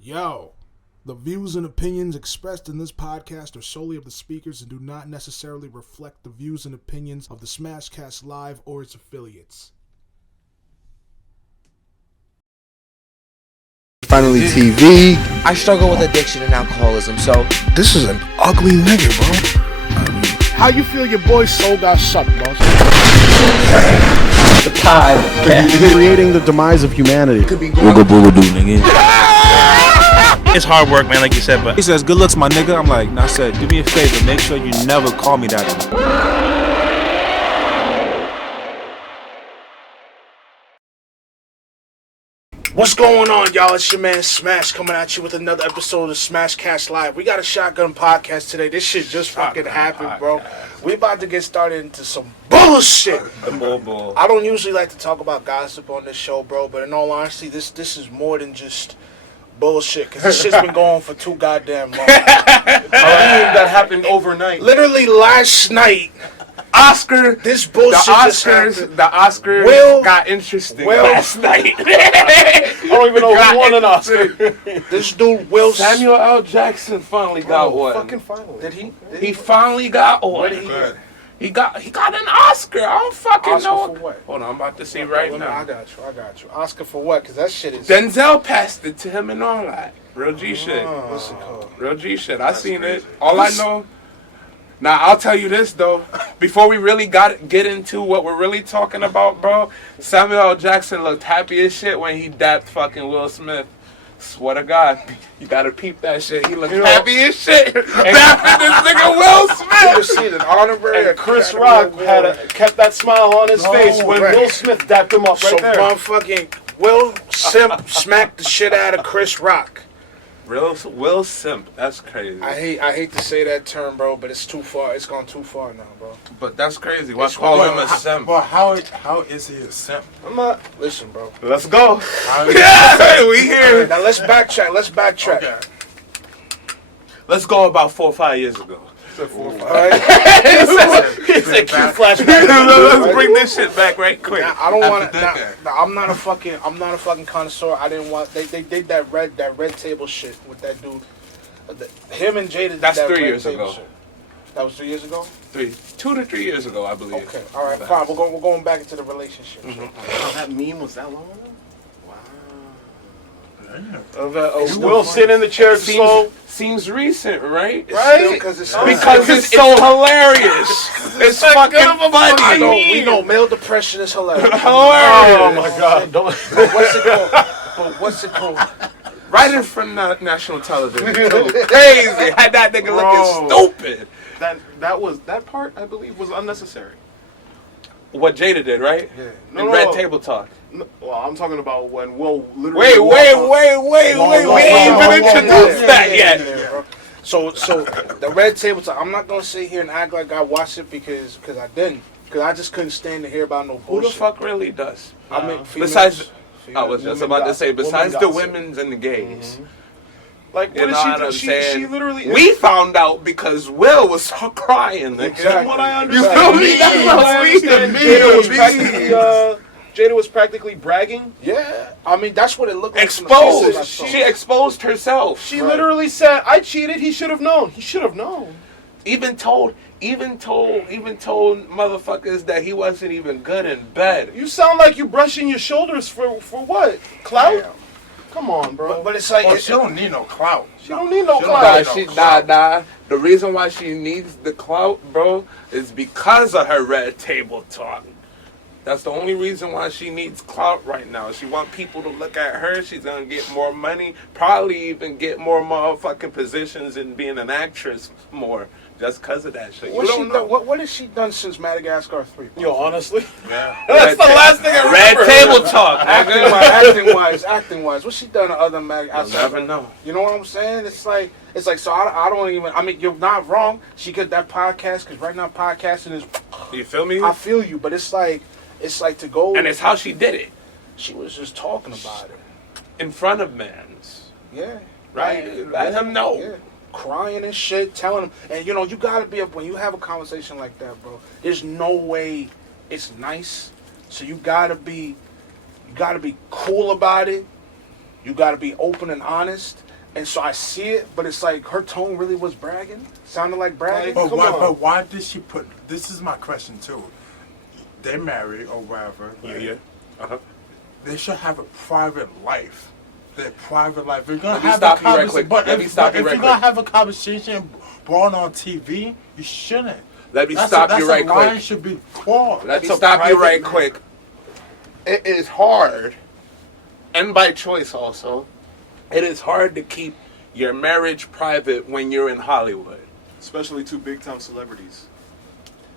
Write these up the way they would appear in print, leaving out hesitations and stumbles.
Yo, the views and opinions expressed in this podcast are solely of the speakers and do not necessarily reflect the views and opinions of the Smashcast Live or its affiliates. Finally TV. I struggle with addiction and alcoholism, so This is an ugly nigga, bro. How you feel your boy's soul got sucked, boss? the pod. Creating the demise of humanity. Could be Booga booga doo, nigga. It's hard work, man, like you said, but he says, good looks, my nigga. I'm like, nah, I said, do me a favor, make sure you never call me that anymore. What's going on, y'all? It's your man Smash coming at you with another episode of Smashcast Live. We got a shotgun podcast today. This shit just fucking happened, bro. We about to get started into some bullshit. I don't usually like to talk about gossip on this show, bro, but in all honesty, this is more than just bullshit, because this shit's been going for too goddamn long. That happened overnight. Literally last night, this bullshit just happened. The Oscars Will got interesting Will- last night. I don't even know who won an Oscar. This dude, Will Samuel L. Jackson finally got one. fucking finally. Did he? He finally got one. What did he get? He got an Oscar. I don't fucking Oscar know. for what? Hold on, I'm about to see right I now. got you. Oscar for what? Because that shit is... Denzel passed it to him and all that. Real G shit. What's it called? Real G shit. I seen it. All I know. Now I'll tell you this though. Before we really get into what we're really talking about, bro. Samuel L. Jackson looked happy as shit when he dapped fucking Will Smith. Swear to God, you gotta peep that shit. He looked happy as shit. Dapping this nigga Will Smith. You seen an honorary. And Chris Rock kept that smile on his face when right. Will Smith dapped him up right So there. motherfucking Will Simp smacked the shit out of Chris Rock. Will Simp. That's crazy. I hate to say that term, bro, but it's too far. It's gone too far now, bro. But that's crazy. Why call him a simp? Well, how is he a simp? I'm not. Listen, bro. Let's go. Yeah, we here. Now let's backtrack. Okay. Let's go about 4 or 5 years ago. All right. It's a cute flashback. Let's bring this shit back right quick. Now, I don't want After to. that. I'm not a fucking connoisseur. I didn't want. They did that red table shit with that dude. Him and Jada. Did That's that 3 red years table ago. Shit. That was 3 years ago. 2 to 3 years ago, I believe. Okay. All right. Fine. We're going back into the relationship. shit. Oh, that meme was that long ago? Damn. Will sit in the chair slow. Seems recent, right? Right? Because it's It's so hilarious. It's fucking funny. we know male depression is hilarious. Oh my God! Don't. What's it called? Right in front of national television. Crazy. Had that nigga looking stupid. That part I believe was unnecessary. What Jada did, right? Yeah. In Red Table Talk. No, well, I'm talking about when Will literally. Wait. We ain't even introduced that yet. Bro. So the red table talk. I'm not gonna sit here and act like I watched it because I didn't. Because I just couldn't stand to hear about no Who bullshit. the fuck really does? I mean, Besides, I was females. just about to say, besides the gossip. women's and the gays. Like You what know what I'm did she do? saying? She literally. We found out because Will was crying. Nigga. Exactly. What I You understand. feel me? That's What I what we understand, Jada was practically bragging. Yeah, I mean that's what it looked like. from the exposed. pictures I saw. She exposed herself. She literally said, "I cheated. He should have known. He should have known." Even told motherfuckers that he wasn't even good in bed. You sound like you brushing your shoulders for what? Clout? Damn. Come on, bro. But it's like Well, she don't need no clout. She don't need no She clout. don't Nah. The reason why she needs the clout, bro, is because of her red table talk. That's the only reason why she needs clout right now. She want people to look at her. She's gonna get more money, probably even get more motherfucking positions in being an actress more, just because of that shit. What has she done since Madagascar 3? Yo, honestly, Yeah. that's the last thing I Red remember. table talk, nigga. Acting wise, what's she done other than You'll Madagascar? never know. You know what I'm saying? It's like so I don't even. I mean, you're not wrong. She could that podcast because right now podcasting is. You feel me? I feel you, but it's like to go. And it's how she did it. She was just talking about it. In front of mans. Yeah. Right? Let him know. Yeah. Crying and shit, telling him, and you gotta be up when you have a conversation like that, bro. There's no way it's nice, so you gotta be cool about it. You got to be open and honest. And so I see it, but it's like her tone really was bragging. Sounded like bragging. But why did she put? This is my question too. They're married or whatever. Yeah. Uh-huh. They should have a private life. Their private life. If you're gonna Let me have stop a you right quick. conversation, but Let me if stop you you're right gonna quick. have a conversation brought on TV, you shouldn't. Let me stop you right That line quick. should be crossed. Let me That's a stop you private right line. quick. It is hard, and by choice also, it is hard to keep your marriage private when you're in Hollywood. Especially two big-time celebrities.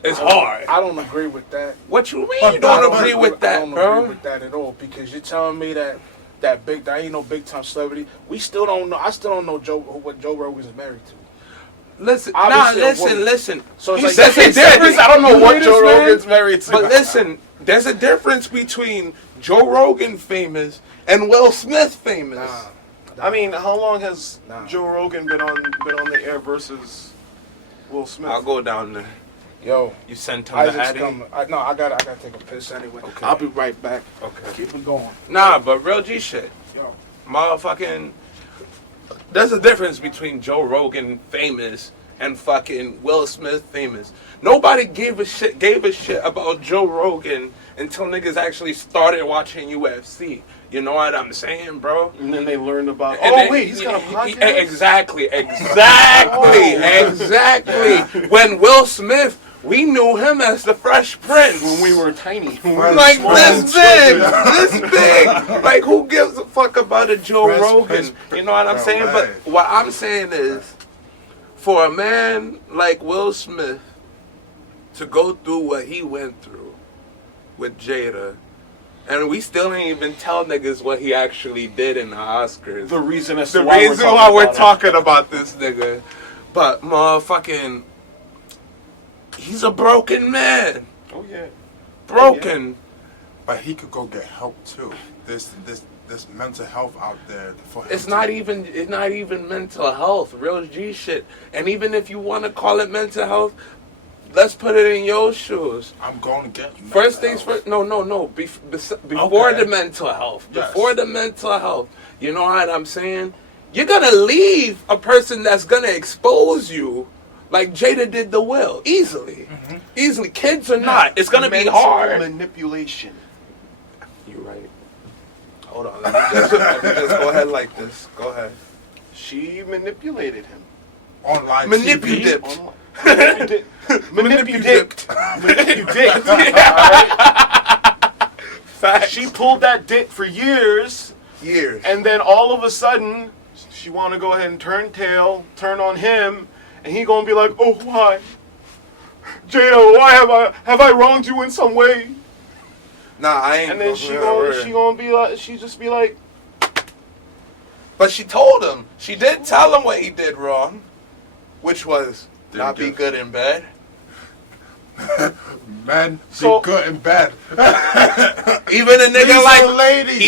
It's hard. I don't agree with that. What you mean But you don't I agree with I that, don't bro? agree with that at all because you're telling me that ain't no big time celebrity. We still don't know. I still don't know what Joe Rogan is married to. Listen, Obviously a woman. listen. So it's He like says that's a difference. I don't know what Joe Rogan's married But listen, there's a difference between Joe Rogan famous and Will Smith famous. Nah. I mean, how long has Nah. Joe Rogan been on the air versus Will Smith? I'll go down there. Yo, You sent him to Isaac's Hattie? coming. I gotta take a piss anyway. Okay. I'll be right back. Okay. Keep it going. Nah, but real G shit. Yo. Motherfucking. There's a difference between Joe Rogan famous and fucking Will Smith famous. Nobody gave a shit about Joe Rogan until niggas actually started watching UFC. You know what I'm saying, bro? And then they learned about. And Oh then- wait, he's got a podcast. Exactly. When Will Smith, we knew him as the Fresh Prince. When we were tiny. Like this big. Like who gives a fuck about a Joe Fresh Rogan? Prince. You know what I'm saying? But Right. what I'm saying is, for a man like Will Smith to go through what he went through with Jada, and we still ain't even tell niggas what he actually did in the Oscars. The reason as The to why reason we're why we're about talking about this nigga. But motherfucking, he's a broken man. it. Oh yeah. Broken. But he could go get help too. There's mental health out there for him. It's not even mental health, real G shit. And even if you want to call it mental health, let's put it in your shoes. I'm going to get First things mental first. No. Before Okay. the mental health. Yes. Before the mental health. You know what I'm saying? You're gonna leave a person that's gonna expose you, like Jada did the Will, easily. Easily. Kids or not, it's gonna be Mental hard. manipulation. You're right. Hold on. Let me just go ahead like this. Go ahead. She manipulated him. on live Manipulative. TV. Manipulated. Manipulated. Facts. She pulled that dick for years, Years. and then all of a sudden, she want to go ahead and turn on him, and he gonna be like, "Oh, why, Jada? Why have I wronged you in some way?" Nah, I ain't. And then she gonna be like, she just be like, But she told him. She did tell him what he did wrong, which was not be good in bed. Men So- be good and bad. Even a nigga These like are ladies.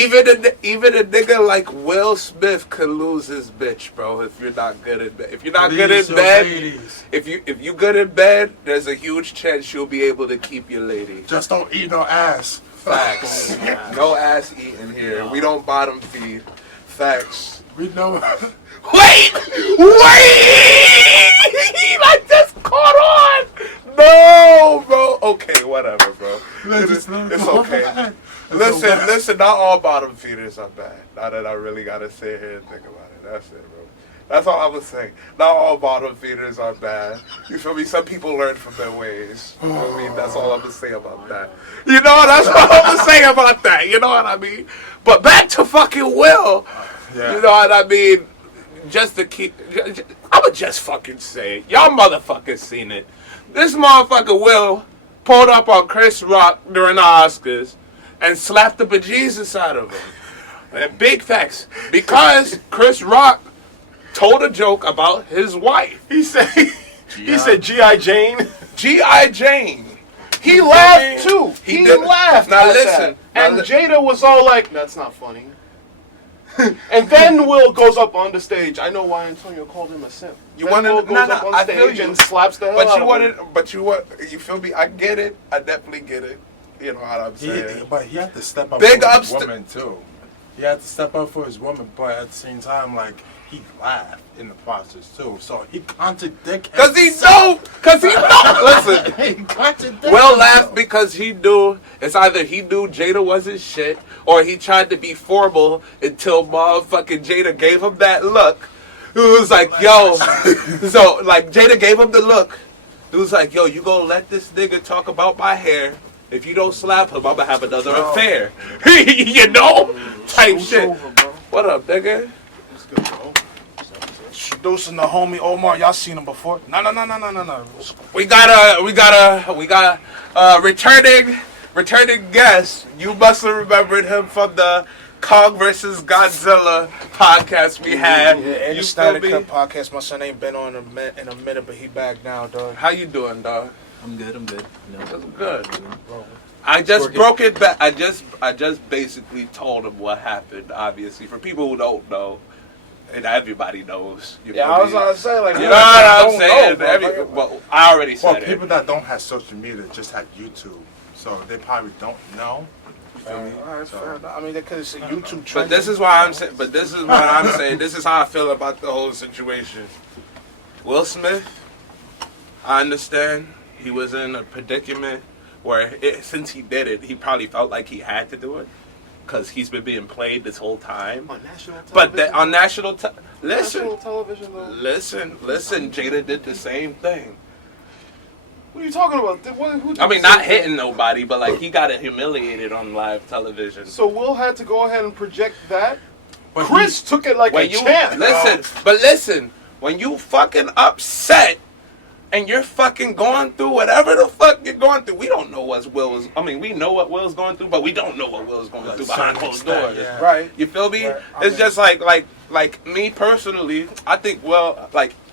even a nigga like Will Smith could lose his bitch, bro. If you're not good in bed, if you're not good in These are bed, ladies. if you good in bed, there's a huge chance you'll be able to keep your lady. Just don't eat no ass. Facts. No ass eating here. We don't bottom feed. Facts. We know. Wait! I just caught on! No, bro. Okay, whatever, bro. It's okay. Listen, not all bottom feeders are bad. Now that I really gotta sit here and think about it. That's it, bro. That's all I was saying. Not all bottom feeders are bad. You feel me? Some people learn from their ways. You know what I mean? That's all I'm gonna say about that. You know, that's all I'm gonna say about that. You know what I mean? But back to fucking Will. Yeah. You know what I mean? Just to keep, I'ma just fucking say it. Y'all motherfuckers seen it. This motherfucker Will pulled up on Chris Rock during the Oscars and slapped the bejesus out of him. And big facts. Because Chris Rock told a joke about his wife. he said G.I. Jane. G.I. Jane. He laughed too. He did- laughed. Now at listen. that. And Jada was all like, "That's not funny." And then Will goes up on the stage. I know why Antonio called him a simp. You Then wanted- Will goes no, up on I feel stage you. and slaps the hell But out you of wanted, him. you feel me? I get it. I definitely get it. You know what I'm saying? But he had to step up Big for ups his to- woman too. he had to step up for his woman, but at the same time, like, he laughed in the process too. So he contradicted. Cause he know. Listen, He contradicted. Will laughed because he knew it's either he knew Jada wasn't shit or he tried to be formal until motherfucking Jada gave him that look. It was like, yo. So like Jada gave him the look. It was like, yo, you gonna let this nigga talk about my hair? If you don't slap him, I'm gonna have another affair. You know? Type shit. What up, nigga? What's good, bro? Introducing the homie Omar. Y'all seen him before? No. We got a returning guest. You must have remembered him from the Kong versus Godzilla podcast we had. Yeah, and you the Snyder feel me? Cut podcast. My son ain't been on in a minute, but he back now, dog. How you doing, dog? I'm good. You know, I'm good. I just broke it back. I just basically told him what happened. Obviously, for people who don't know, and everybody knows. You Yeah, feel I was me? gonna say like, You know what I'm don't saying? know, bro. Well, I already Well, said it. people that don't have social media just have YouTube, so they probably don't know. You feel me? Alright, So- fair enough. I mean, they could have said YouTube But trending. this is why I'm saying. But this is what I'm saying. This is how I feel about the whole situation. Will Smith, I understand he was in a predicament where since he did it, he probably felt like he had to do it because he's been being played this whole time. On national television. But on national national television, though. listen. Jada did the same thing. What are you talking about? Who I mean, not hitting nobody, but like he got humiliated on live television. So Will had to go ahead and project that. But Chris took it like When a you champ. listen, when you fucking upset and you're fucking going through whatever the fuck you're going through, we don't know what Will's. I mean, we know what Will's going through, but we don't know what Will's going through behind closed doors. Yeah. Right. You feel me? Right. I It's mean- just like me personally. I think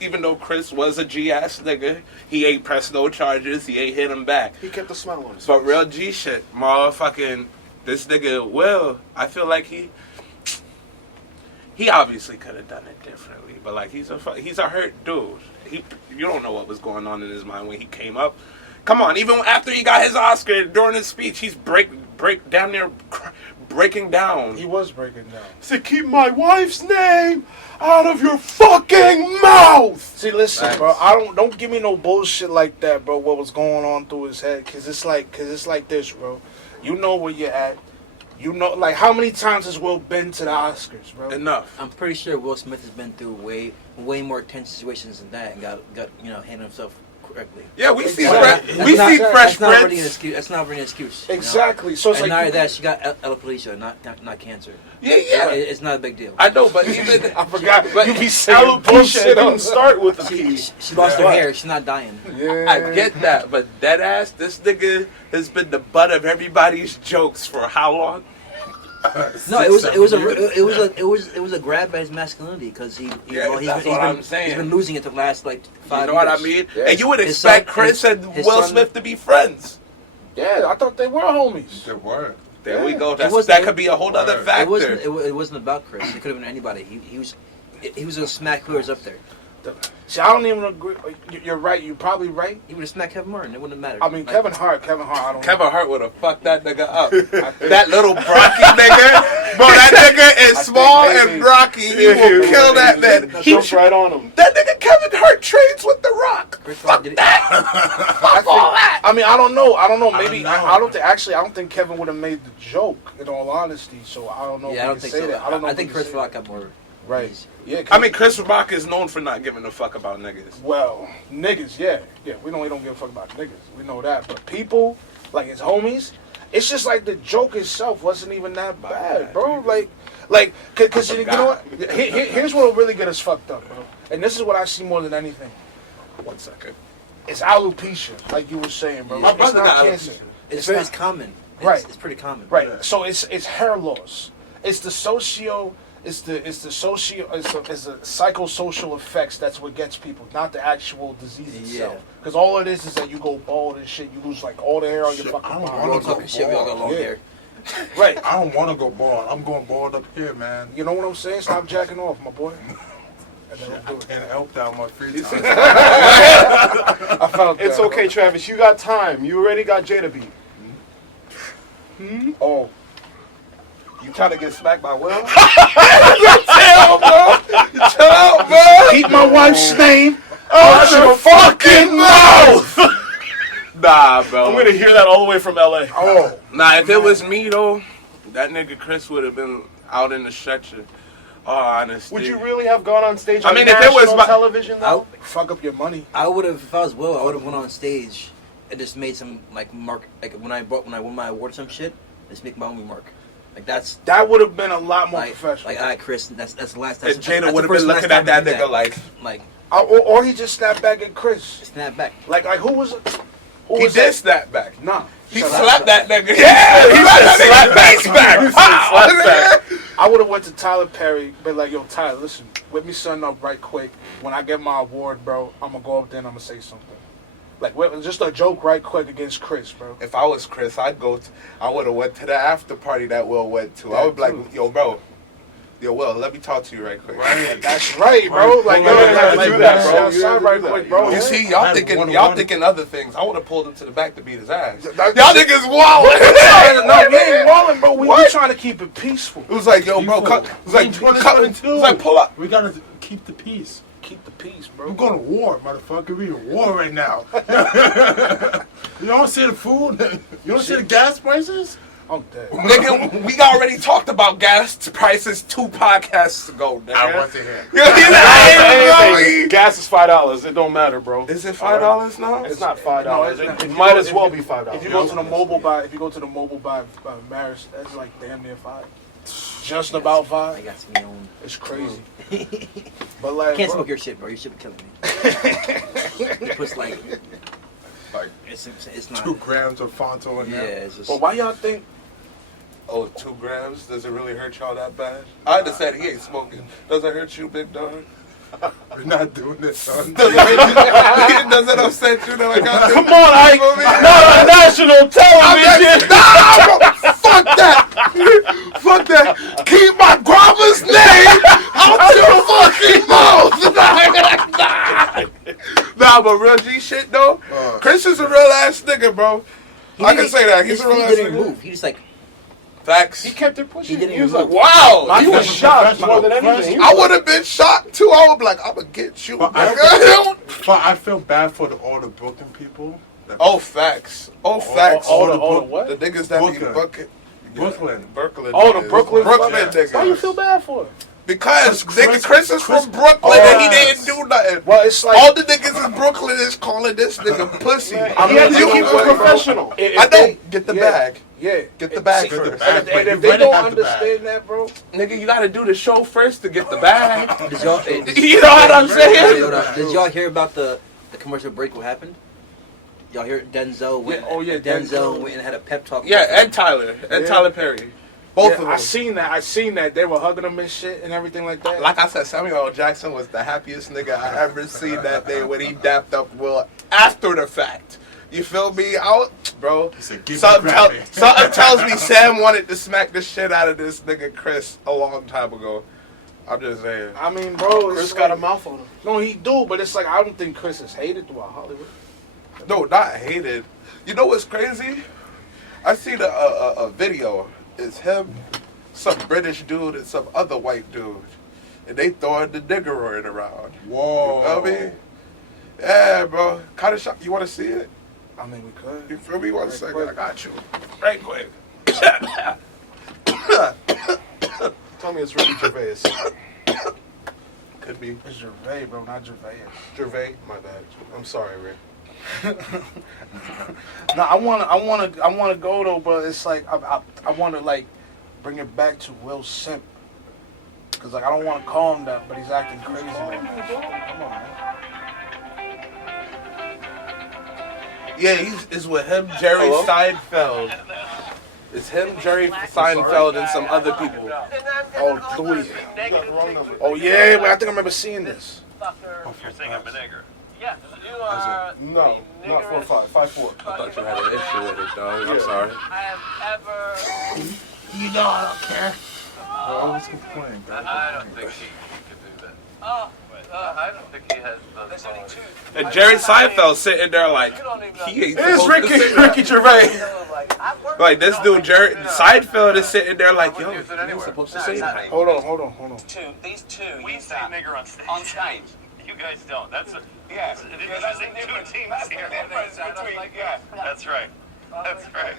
even though Chris was a G ass nigga, he ain't pressed no charges. He ain't hit him back. He kept a smile on his face. But real G shit, motherfucking this nigga Will. I feel like he obviously could have done it differently, but like he's a hurt dude. You don't know what was going on in his mind when he came up. Come on, even after he got his Oscar during his speech, he's damn near breaking down. He was breaking down. Said, keep my wife's name out of your fucking mouth. See, listen, Thanks. bro. Don't give me no bullshit like that, bro. What was going on through his head? Cause it's like this, bro. You know where you're at. You know, like how many times has Will been to the Oscars, bro? Enough. I'm pretty sure Will Smith has been through way more tense situations than that and got handled himself correctly. Yeah, we see Exactly. Fresh That's not really an Prince. excuse. That's not really an excuse. you know? Exactly. So it's And like not only that, she got alopecia, not cancer. Yeah. It's not a big deal. I know, but even I forgot. But you be saying Alopecia bullshit. didn't start with the She, P. she lost her Yeah. hair. She's not dying. I get that, but that ass, this nigga has been the butt of everybody's jokes for how long? No, it was a grab at his masculinity because he's been losing it the last like 5 years. You know what I mean? Yeah. And you would His expect son- Chris and his Will son- Smith to be friends. Yeah, I thought they were homies. They were. There we Yeah. go. wasn't- That could be a whole other It factor. It wasn't about Chris. It could have been anybody. He was gonna smack whoever's up there. See, I don't even agree. You're right. You're probably right. He would have smacked Kevin Martin. It wouldn't have mattered. I mean, Like, Kevin Hart. I don't. Kevin Hart would have fucked that nigga up. That little Brocky nigga. Bro, that nigga is small maybe. and Brocky. He will kill that man. Jumped right on him. That nigga Kevin Hart trains with The Rock. Chris Rock did it. Fuck all that. I mean, I don't know. Maybe know. I don't think. Actually, I don't think Kevin would have made the joke. In all honesty, so I don't know. Yeah, I if don't we think can so. say that. I don't know. I if think we can Chris say Rock that. got more. Right. Yeah. I mean, Chris Rock is known for not giving a fuck about niggas. Well, niggas, yeah. We don't give a fuck about niggas. We know that. But people, like his homies, it's just like the joke itself wasn't even that bad, bro. Like, cause you know what? Here's what'll really get us fucked up, bro. And this is what I see more than anything. 1 second. It's alopecia, like you were saying, bro. My It's brother not got cancer. It's not- common. Right. It's pretty common. Right. Yeah. So it's hair loss. It's the psychosocial effects that's what gets people, not the actual disease itself. Yeah. Because all it is that you go bald and shit. You lose like all the hair on your Shit, fucking I don't body. We're all wanna talking go shit. We all got bald. long Yeah. hair. Right. I don't want to go bald. I'm going bald up here, man. You know what I'm saying? Stop jacking off, my boy. And then I we'll do it. can't help that on my free time. I felt that. It's okay, Travis. You got time. You already got Jada beat. Oh. You trying to get smacked by Will? Chill, bro. Chill out, bro. Keep my wife's name out your fucking mouth. Nah, bro. I'm gonna hear that all the way from LA. Oh. Nah, if it was me though, that nigga Chris would have been out in the stretcher. All honesty. Would you really have gone on stage on I mean, if it was national my television though? Fuck up your money. I would have, if I was Will, I would have went on stage and just made some like mark, like when I won my award or some shit, just make my own remark. Like that would have been a lot more like, professional. Like, all right, Chris, that's the last time. And Jada would have been looking at that nigga like or he just snapped back at Chris. Snap back. Like who was it? He did snap back. Nah. He slapped that nigga. Yeah, he slapped that nigga face back. I would have went to Tyler Perry, been like, yo, Tyler, listen, whip me something up right quick. When I get my award, bro, I'm going to go up there and I'm going to say something. Like, just a joke right quick against Chris, bro. If I was Chris, I would have went to the after party that Will went to. I would be like, yo, bro. Yo, Will, let me talk to you right quick. Right. That's right, bro. Like, yo, do that, bro. Outside right quick, bro. You see, y'all thinking other things. I would have pulled him to the back to beat his ass. Y'all niggas wildin'. No, we ain't wildin', bro. We trying to keep it peaceful. It was like, yo, bro, pull up. We gotta keep the peace. Keep the peace, bro. We're going to war, motherfucker. We're in war right now. You don't see the food? You don't see the gas prices? I'm dead. Nigga, we already talked about gas prices 2 podcasts ago, nigga. I want to hear. Gas is $5. It don't matter, bro. Is it $5 now? It's not $5. No, it might as well be $5. If you go to the mobile buy, Maris, that's like damn near 5. Just about 5. I got me on. It's crazy. But like, can't smoke your shit, bro. Your shit be killing me. It puts like it's not 2 grams of Fonto in there. Yeah, it's just. But why y'all think? Oh, 2 grams? Does it really hurt y'all that bad? I understand he ain't smoking. Does it hurt you, big dog? We're not doing this, son. Does it upset you that I got Come on, Ike. Not on national television. Fuck that. Fuck that. Keep my grandma's name out your fucking mouth. Nah, but real G shit though. Chris is a real ass nigga, bro. I can say that. He's a real ass nigga. nigga. He just like. Facts. He kept it pushing. He didn't He was even like, move. Wow. he was shocked more than anything. I would have been shocked too. I would be like, I'm gonna get you. But I feel bad for all the Brooklyn people. Oh, facts. Oh, facts. All the what? The niggas that be bucket. Brooklyn. Oh, the Brooklyn niggas. Why you feel bad for him? Because nigga Chris is from Brooklyn and he didn't do nothing. Well, it's like all the niggas in Brooklyn is calling this nigga pussy. He had to keep it professional. I don't get the bag. Yeah, get the bag first. And if they don't understand that, bro, nigga, you gotta do the show first to get the bag. You know what I'm saying? Did y'all hear about the commercial break? What happened? Y'all hear Denzel went? Denzel went and had a pep talk. Yeah, Ed Tyler Perry. Both of them. I seen that. They were hugging him and shit and everything like that. Like I said, Samuel L. Jackson was the happiest nigga I ever seen that day when he dapped up Will after the fact. You feel me? Bro. Something tells me Sam wanted to smack the shit out of this nigga Chris a long time ago. I'm just saying. I mean, bro, Chris got a mouth on him. No, he do, but it's like I don't think Chris is hated throughout Hollywood. No, not hated. You know what's crazy? I seen a video. It's him, some British dude, and some other white dude. And they throwing the niggeroid around. Whoa. You know what I mean? Yeah, bro. Kind of shocked. You want to see it? I mean, we could. You feel me? 1 second. I got you. Right quick. Tell me it's Ricky Gervais. Could be. It's Gervais, bro, not Gervais. Gervais? My bad. I'm sorry, Rick. No, I wanna go though, but it's like I wanna like bring it back to Will Simp, cause like I don't want to call him that, but he's acting crazy. Man. Come on, man. Yeah, it's with him, Jerry Seinfeld. It's him, Jerry Seinfeld, and some other people. Oh, Louis. Oh yeah, I think I remember seeing this. You're saying I'm a nigger. Yes, you are. No, not 4'5", 5'4". I thought you had an issue with it, dog. I'm sorry. I have ever. You know I don't care. I always complain. I don't think he could do that. I don't think he has the. There's only 2. And Jerry Seinfeld sitting there like he ain't. It is supposed to say that. Ricky Gervais. Like this dude, Jerry Seinfeld is sitting there like, yo, use it you're anywhere. supposed to No, say that. exactly. Hold on. These two. We say nigger on stage. On stage. You guys don't. That's a, Yeah. That's That's the the two teams That's the here. difference between, yeah. That's right. That's right.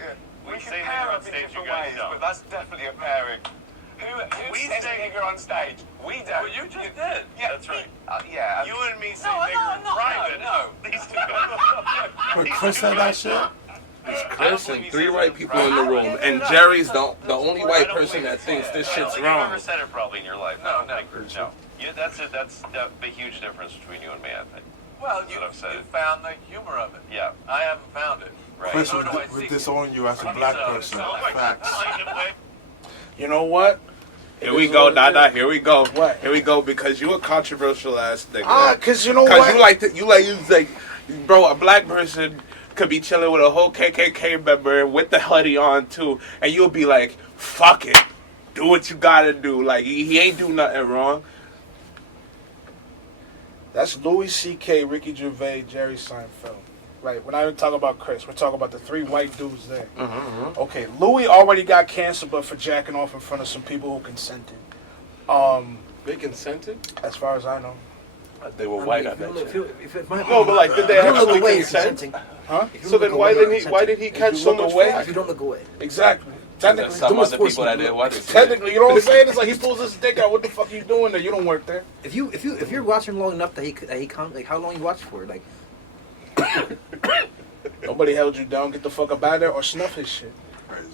We We can say pair nigger on up in stage. You different guys ways, don't. but that's definitely a pairing. Who We says say- nigger on stage? We don't. Well, you just did. Yeah, That's right. Yeah. You and me say No, nigger in no, private. no. These two guys. But Chris said that shit. It's Chris and 3 white people in the room, and Jerry's the only white person that thinks this shit's You've wrong. never said it probably in your life. No, No. no. Yeah, that's the huge difference between you and me, I think. Well, That's what I've said. you found the humor of it. Yeah. I haven't found it. Right. Chris Nor do I would seek disown you as a black person. Facts. You know what? Here we go, Dada. Here we go. What? Here we go. Because you a controversial ass nigga. Cause you know Because what? you like, bro. A black person could be chilling with a whole KKK member with the hoodie on too, and you'll be like, "Fuck it, do what you gotta do." Like he ain't do nothing wrong. That's Louis C.K., Ricky Gervais, Jerry Seinfeld. Right. We're not even talking about Chris. We're talking about the 3 white dudes there. Okay. Louis already got canceled, but for jacking off in front of some people who consented. They consented. As far as I know. They were white. I bet. No, but like, did they actually consent? Huh? So then why did he catch so much away? flack? If you don't look away. Exactly. Technically, Some other people that didn't want to. technically, you know what I'm saying? It's like he pulls his dick out. What the fuck you doing there? You don't work there. If you're watching long enough that he come, like how long you watch for? Like Nobody held you down. Get the fuck up out of there or snuff his shit.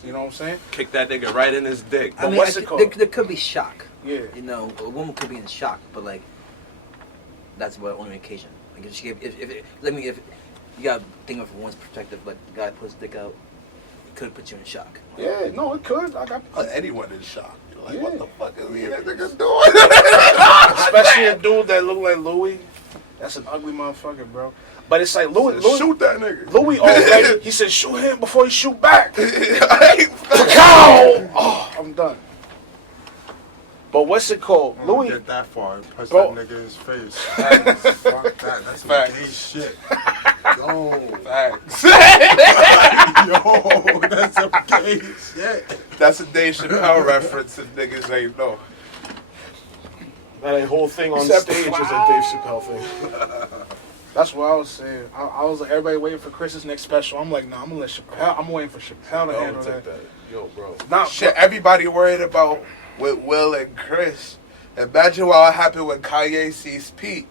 You know what I'm saying? Kick that nigga right in his dick. I mean, what's it called? there could be shock. Yeah. You know, a woman could be in shock, but like that's about only occasion. Like if she if you gotta think of it from one's perspective, like the guy puts his dick out, it could put you in shock. Yeah, no, it could. I got Anyone in shock. You're like, Yeah. what the fuck is that nigga doing? especially a dude that look like Louis. That's an ugly motherfucker, bro. But it's like Louis. Shoot that nigga. Louis already. He said, "Shoot him before he shoot back." Cow! Oh, I'm done. But what's it called? Don't Louis. get that far. Punch Bro. that nigga in his face. Fuck that. That's some Facts. gay shit. Yo. Facts. Yo, that's some gay shit. That's a Dave Chappelle reference if niggas ain't know. That whole thing on Except stage is a Dave for- Chappelle thing. That's what I was saying. I was like, everybody waiting for Chris's next special. I'm like, nah, I'm gonna let Chappelle. I'm waiting for Chappelle to handle that. Yo, bro. Nah, Shit, everybody worried about with Will and Chris. Imagine what happened when Kanye sees Pete.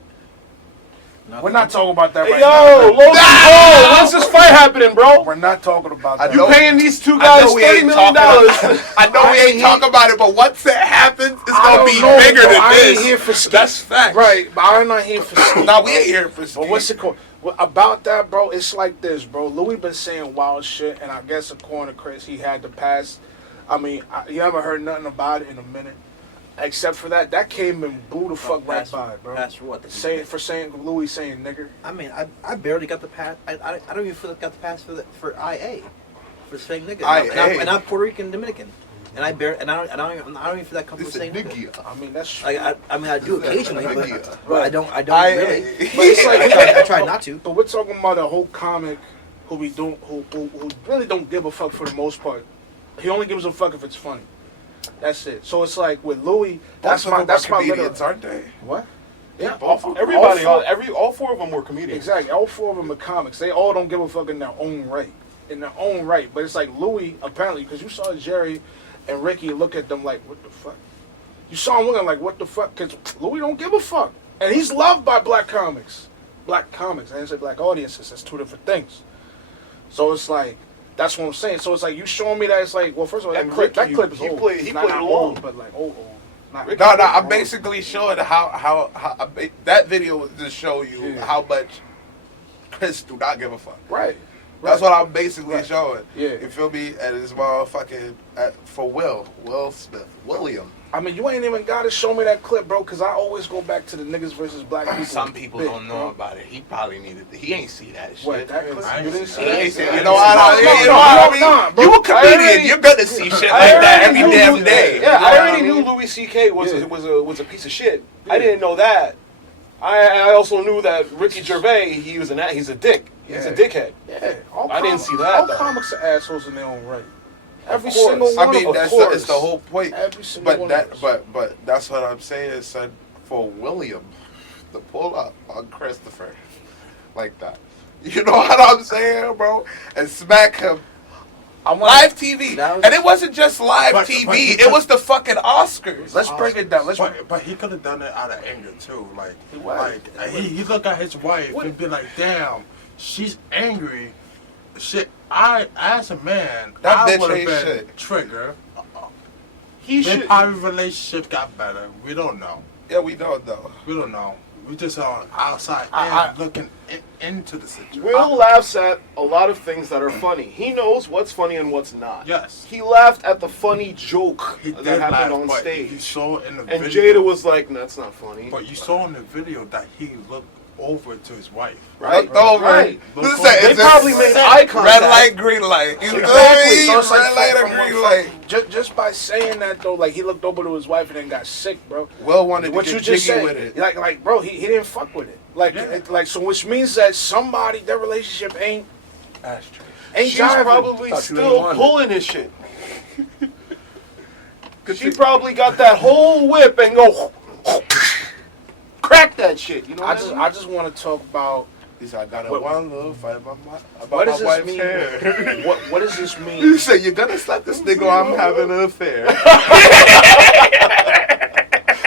we're not talking about that Hey, right yo, now. Logan Paul, when's this fight happening, bro? We're not talking about I that. know- You paying these 2 I guys know we $30 ain't million? I know we ain't talking about it, but once it happens, it's I gonna don't be know, bigger bro. than I this. ain't here for skis. That's fact. Right, but I'm not here for skis. Nah, we ain't here for But what's it called? Well, about that, bro, it's like this, bro. Louis been saying wild shit, and I guess according to Chris, he had to pass. I mean, you haven't heard nothing about it in a minute. Except for that came and blew the fuck right by, bro. Pass for what? Saying Louis saying nigger. I mean, I barely got the pass. I don't even feel like I got the pass for IA, for saying nigga. IA. And I'm Puerto Rican Dominican, and I don't even feel that comfortable saying nigga. I mean, that's Like, I mean, I do occasionally, but I don't IA. really. But it's like I try not to. But we're talking about a whole comic who really don't give a fuck for the most part. He only gives a fuck if it's funny. That's it. So it's like with Louis, that's my comedians, aren't they? What? Yeah, Everybody, all 4 of them were comedians. exactly. All 4 of them are comics. They all don't give a fuck in their own right. But it's like Louis, apparently, because you saw Jerry and Ricky look at them like, what the fuck? You saw him looking like, what the fuck? Because Louis don't give a fuck. And he's loved by black comics. Black comics. I didn't say black audiences. That's 2 different things. So it's like, that's what I'm saying. So it's like, you showing me that it's like, well, first of all, that clip is old. He It's played not along. old, but like old. Not No, I'm basically showing how that video was to show you how much Chris do not give a fuck. Right. That's what I'm basically showing. Yeah. You feel me? And it's motherfucking for Will Smith, William. I mean, you ain't even got to show me that clip, bro, because I always go back to the niggas versus black people. Some people bit, don't know bro. about it. He probably needed. He ain't see that shit. What, that clip? You didn't see He ain't see that? it. You know what I mean? Nah, You a comedian. You're gonna see shit like that every damn day. Yeah, You know I what already mean? knew Louis C.K. was a piece of shit. I didn't know that I also knew that Ricky Gervais, he's a dick. He's a dickhead. Yeah, I didn't see that. All though. comics are assholes in their own right. Every course. single one. I mean, of that's course. it's the whole point. Every single But one. that, of us. but that's what I'm saying, son. For William to pull up on Christopher like that, you know what I'm saying, bro, and smack him. On live TV, was- and it wasn't just live But TV. It was the fucking Oscars. Let's break it down. But he could have done it out of anger too. Like, was. he looked at his wife and be like, "Damn, she's angry." Shit, as a man, That I bitch would have ain't been shit. trigger. He Their should. private relationship got better. We don't know. Yeah, we don't know. We don't know. We just on outside looking into the situation. Will laughs at a lot of things that are funny. He knows what's funny and what's not. Yes. He laughed at the funny joke He that did happened laugh, on but stage. You saw in the And video. Jada was like, "That's not funny." But you saw in the video that he looked over to his wife. Right. Looked over. Right. Listen, They it's probably a made eye contact. red light, green light. You feel Exactly. me? So it's like Red light or from green light. Just by saying that though, like he looked over to his wife and then got sick, bro. Will wanted What to you get just jiggy said, with it. like, bro, he didn't fuck with it. Like, so which means that somebody, their relationship ain't She's jiving. probably Thought you still wanted. pulling his shit. Cause she probably got that whole whip and go crack that shit. You know what I just want to talk about He said, "I got What- one little fight about what my does this wife's mean? hair." What does this He mean? said, "You're gonna slap this nigga. I'm having an affair."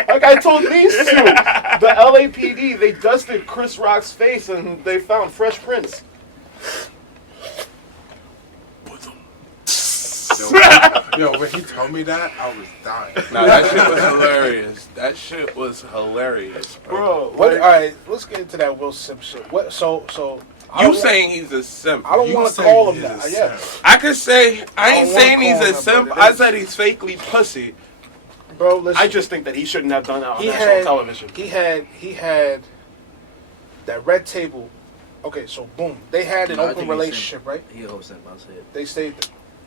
Like I told these two, the LAPD, they dusted Chris Rock's face and they found Fresh Prince. Yo, when he told me that, I was dying. Nah, that shit was hilarious. That shit was hilarious, bro. Bro, What? like, All right, let's get into that Will Simp shit. What? So I You don't saying he's a simp? I don't You want to say call him he's that. a Yeah, simp. I could say I ain't I don't wanna saying he's call a him, simp. but it I is. said he's fakely pussy. bro. Listen, I just think that he shouldn't have done that on he national had television. he had that red table. Okay, so boom, they had an No, I open think he's relationship, right? He a whole simp, I'll say it. They stayed.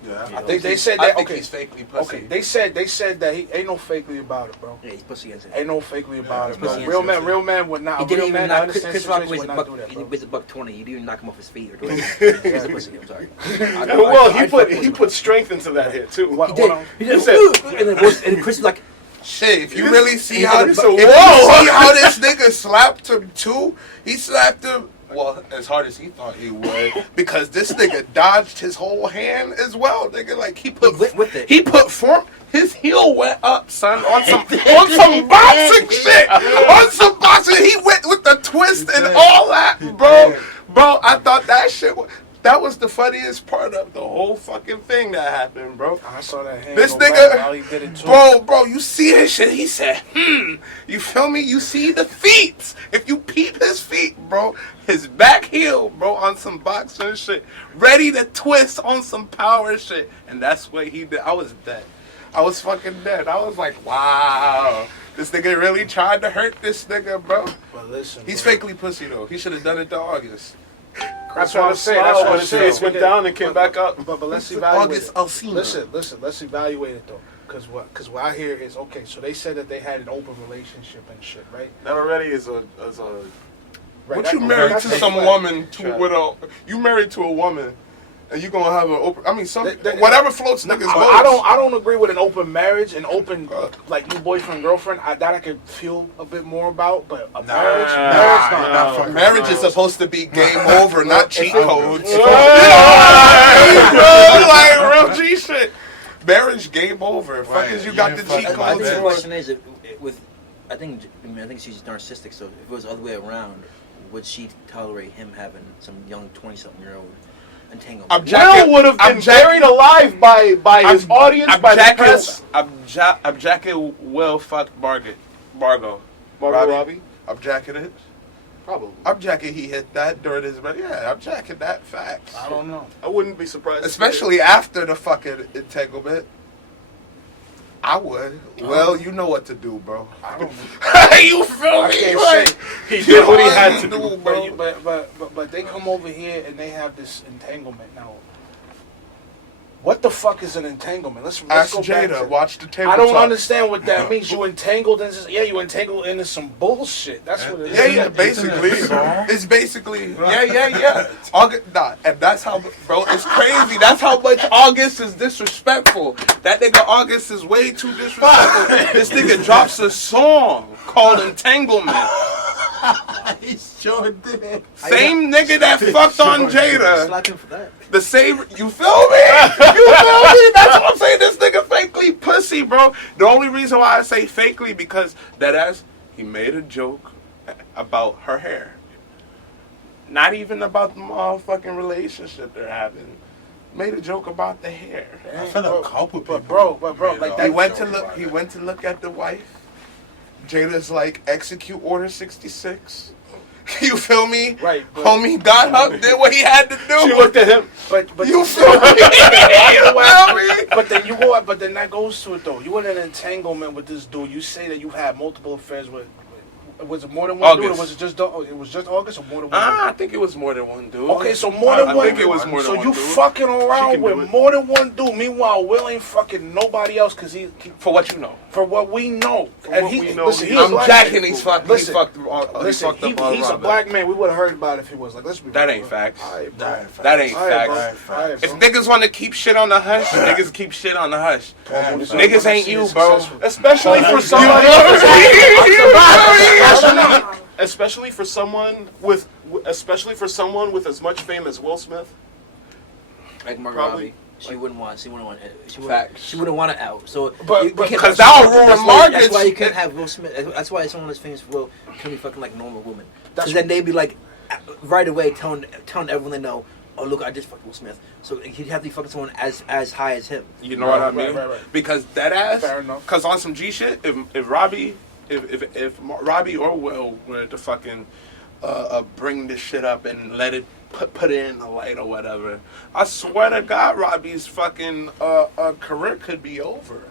Yeah, I They said I that. think Okay, he's fakely pussy. okay. They said that he ain't no fakely about it, bro. Yeah, he's pussy against it. Ain't no fakely about Yeah, it, bro. pussy Real against man would not. He A didn't real even man knock understand Chris Rock situation weighs would a not do buck. that, He bro. weighs a $120. You didn't even knock him off his feet or do anything. He's a pussy. I'm sorry. Well, he put strength into that hit too. What- He did. hold on. He did. said- And Chris was like, Shit, if you really see how He this, said, if you "Whoa." see how this nigga slapped him too, he slapped him. Well, as hard as he thought he would, because this nigga dodged his whole hand as well, nigga. Like he put, He went with it. He put form. His heel went up, son, on some boxing shit. On some boxing, he went with the twist and all that, bro. Bro, I thought that shit. That was the funniest part of the whole fucking thing that happened, bro. I saw that hand. This go back nigga, while he did it too. bro, you see his shit. He said, you feel me? You see the feet. If you peep his feet, bro, his back heel, bro, on some boxing shit, ready to twist on some power shit. And that's what he did. I was dead. I was fucking dead. I was like, wow. This nigga really tried to hurt this nigga, bro. But listen, He's bro. fakely pussy, though. He should have done it to August. That's what I'm saying. That's what when I'm his saying. face went down and came back up. But let's evaluate August it. Alsina. Listen. Let's evaluate it though, because what I hear is okay. So they said that they had an open relationship and shit, right? That already is a Right. What you that- married that's to a some fact. woman Trash. with a you married to a woman and you gonna have an open I mean some That- whatever floats niggas I boats. don't agree with an open marriage, an open like new boyfriend girlfriend. That I could feel a bit more about, but a marriage, Nah, marriage is supposed to be game over, not cheat codes. Like real G shit. Marriage game over. Fuck as you got the cheat I think the codes. question is, I think she's narcissistic. So if it was the other way around, would she tolerate him having some young 20-something-year-old entanglement? Will would have been buried alive by his audience, by the press. I'm jacking Will fuck Margot. Margot Robbie? I'm jacking it. Probably. I'm jacking he hit that during his yeah, I'm jacking that fact. I don't know. I wouldn't be surprised. Especially after the fucking entanglement. I would. Well, you know what to do, bro. I don't know. You feel I me? can't Like, say. He did what he had to do, do. bro. But they come over here and they have this entanglement now. What the fuck is an entanglement? Let's Ask go back Jada. to, Watch the table I don't talk. understand what that means. You entangled into some bullshit. That's what it is. Yeah, basically. It's basically, yeah. August, and that's how, bro, it's crazy. That's how much August is disrespectful. That nigga August is way too disrespectful. This nigga drops a song called Entanglement. He sure did. Same nigga that fucked on Jada. Slap him for that. The same, you feel me? You feel me? That's what I'm saying. This nigga fakely pussy, bro. The only reason why I say fakely because he made a joke about her hair. Not even about the motherfucking relationship they're having. Made a joke about the hair. I feel a couple people. But bro, like that. He went to look at the wife. Jada's like, execute order 66. You feel me? Right. Homie got up, did what he had to do. She looked at him. But you feel me? But then that goes to it though. You in an entanglement with this dude. You say that you had multiple affairs with. Was it more than one dude, or was it just August, or more than one? I think it was more than one dude. Okay, so more than one. I think it was more than so one you dude. fucking around with more than one dude. Meanwhile, Will ain't fucking nobody else because he. For what you know. For what we know. Listen, I'm jacking. He's fucked. Listen, He's a black man. We would have heard about it if he was like. Let's be. That real, ain't bro. facts. Right, that ain't facts. If niggas want to keep shit on the hush, niggas keep shit on the hush. Niggas ain't you, bro. Especially for somebody. Especially for someone with as much fame as Will Smith. Like Margot Robbie. She wouldn't want it out. So, but because that would ruin markets. That's why you can't have Will Smith. That's why someone that's famous for Will can be fucking like normal woman. Because then they'd be like, right away telling everyone they know, oh look, I just fucked Will Smith. So he'd have to be fucking someone as high as him. You know what I mean? Right. Because that ass. Because on some G shit, if Robbie or Will were to fucking bring this shit up and let it put it in the light or whatever, I swear to God, Robbie's fucking career could be over.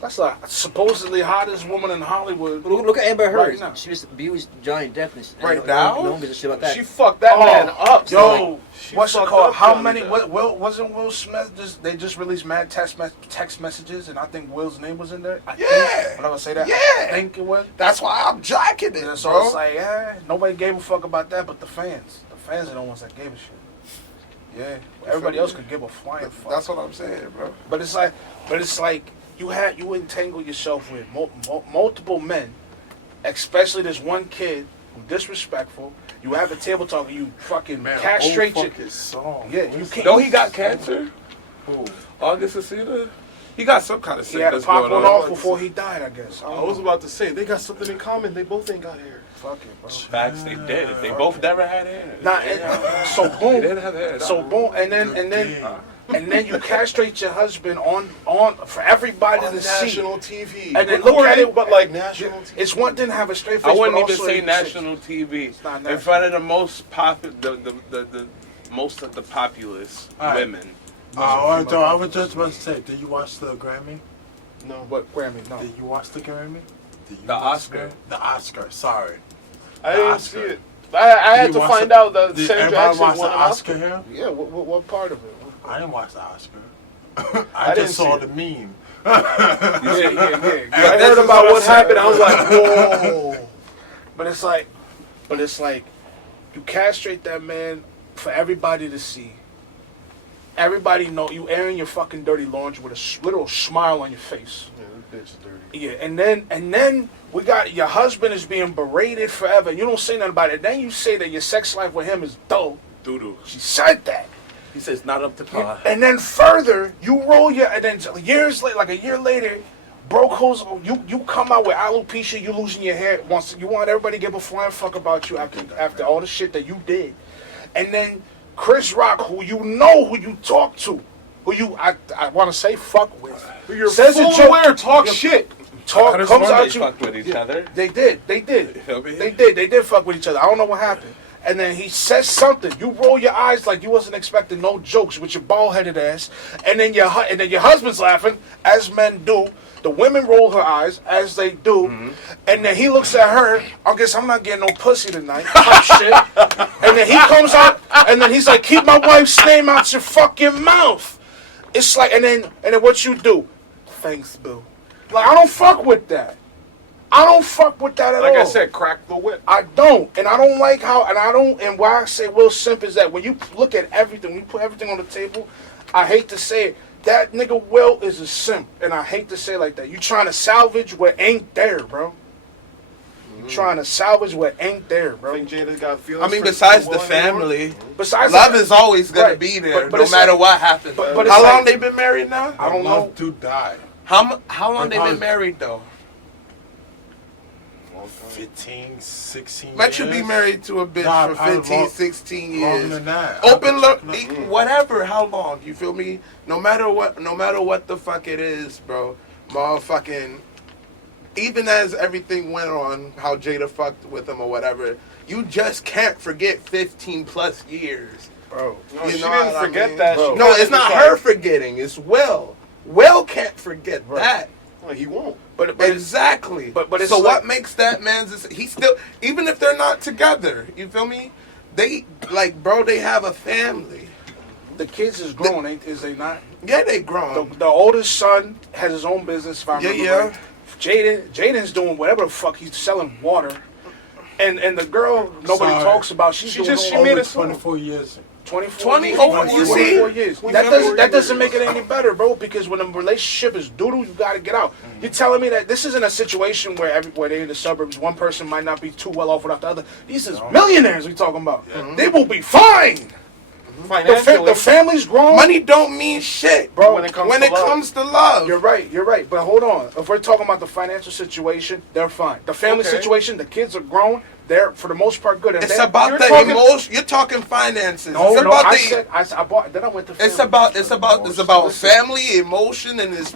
That's like supposedly hottest woman in Hollywood. Look at Amber Heard. Right now. She just abused Johnny Depp. Right now? No one gives a shit about that. She fucked that man up. Yo, what's it called? How many? Wasn't Will Smith they just released mad text messages, and I think Will's name was in there. I'm gonna say that. Yeah. I think it was. That's why I'm jacking it, So bro. it's like, nobody gave a fuck about that, but the fans. The fans are the ones that gave a shit. Yeah, everybody else could give a flying fuck. That's what I'm saying, bro. But it's like you entangle yourself with multiple men, especially this one kid who disrespectful. You have a table talk, and you fucking castrate your song. Yeah, you can't. No, he got cancer. Who? August Alsina? He got some kind of sickness. He had to pop one off before he died, I guess. I was about to say they got something in common. They both ain't got hair. Fuck it, bro. Facts, they did. They both never had hair. So boom. They didn't have hair. So boom, and then you castrate your husband on for everybody to see. National TV. And then look at it, but like national TV. It's one thing to have a straight face. I wouldn't but even also say national TV. It's not in national. front of the most popular, the most of the populous women. I was just about to say, did you watch the Grammy? No. What Grammy? No. Did you watch the Grammy? The Oscar. The Oscar. Sorry. I didn't see it. I had to find out that Sam Jackson watch won the an Oscar here? Yeah. What part of it? I didn't watch the Oscar. I just saw the meme. Yeah. I heard about what happened. I was like, whoa. But it's like, you castrate that man for everybody to see. Everybody know you airing your fucking dirty laundry with a little smile on your face. Yeah, this bitch is dirty. Yeah, and then we got your husband is being berated forever. And you don't say nothing about it. Then you say that your sex life with him is dull. Doo-doo. She said that. He says not up to par. And then further, you roll and then years later, like a year later, bro goes, you come out with alopecia, you losing your hair. You want everybody to give a flying fuck about you after all the shit that you did. And then Chris Rock, who you talk to, I want to say fuck with, Who you're says full a joke, aware, talk shit. comes out they fucked with each other. They did. They did fuck with each other. I don't know what happened. And then he says something. You roll your eyes like you wasn't expecting no jokes with your bald-headed ass. And then your husband's laughing, as men do. The women roll her eyes, as they do. Mm-hmm. And then he looks at her. I guess I'm not getting no pussy tonight. Shit. And then he comes out, and then he's like, keep my wife's name out your fucking mouth. It's like, and then what you do? Thanks, boo. Like, I don't fuck with that. I don't fuck with that at all. Like I said, crack the whip. I don't, and I don't like how, and why I say Will Simp is that when you look at everything, when you put everything on the table, I hate to say it, that nigga Will is a simp, and I hate to say it like that. You trying to salvage what ain't there, bro. You trying to salvage what ain't there, bro. I think Jada got feelings. I mean, for besides Will the family, anymore? Besides love that, is always gonna right, be there, but no it's matter like, what happens. but How it's long like, they been married now? I don't know. Love to die. How long they been married though? 15, 16 years. Let you be married to a bitch for 15, 16 years. Longer than that. Open look, whatever, how long, you feel me? No matter what the fuck it is, bro. Motherfucking, even as everything went on, how Jada fucked with him or whatever, you just can't forget 15 plus years. Bro. No, You she know didn't what I forget mean? that. No, it's not her forgetting, it's Will. Will can't forget that. Well, he won't. But exactly. But it's so like, what makes that man's? He still, even if they're not together, you feel me? They like, bro. They have a family. The kids is grown, is they not? Yeah, they grown. The oldest son has his own business. If I remember Yeah. right. Jaden's doing whatever the fuck he's selling water, and the girl nobody talks about. She made a 24 years. 24 years. You see? 24 years. That doesn't make it any better, bro. Because when a relationship is doodle, you gotta get out. You're telling me that this isn't a situation where they're in the suburbs. One person might not be too well off without the other. These is millionaires we talking about. They will be fine. The family's grown. Money don't mean shit, bro. When it comes to love. You're right. But hold on. If we're talking about the financial situation, they're fine. The family situation, the kids are grown. They're for the most part good. And It's about the emotion. You're talking finances. No, it's no. about I bought. Then I went to. It's about family, emotion, and his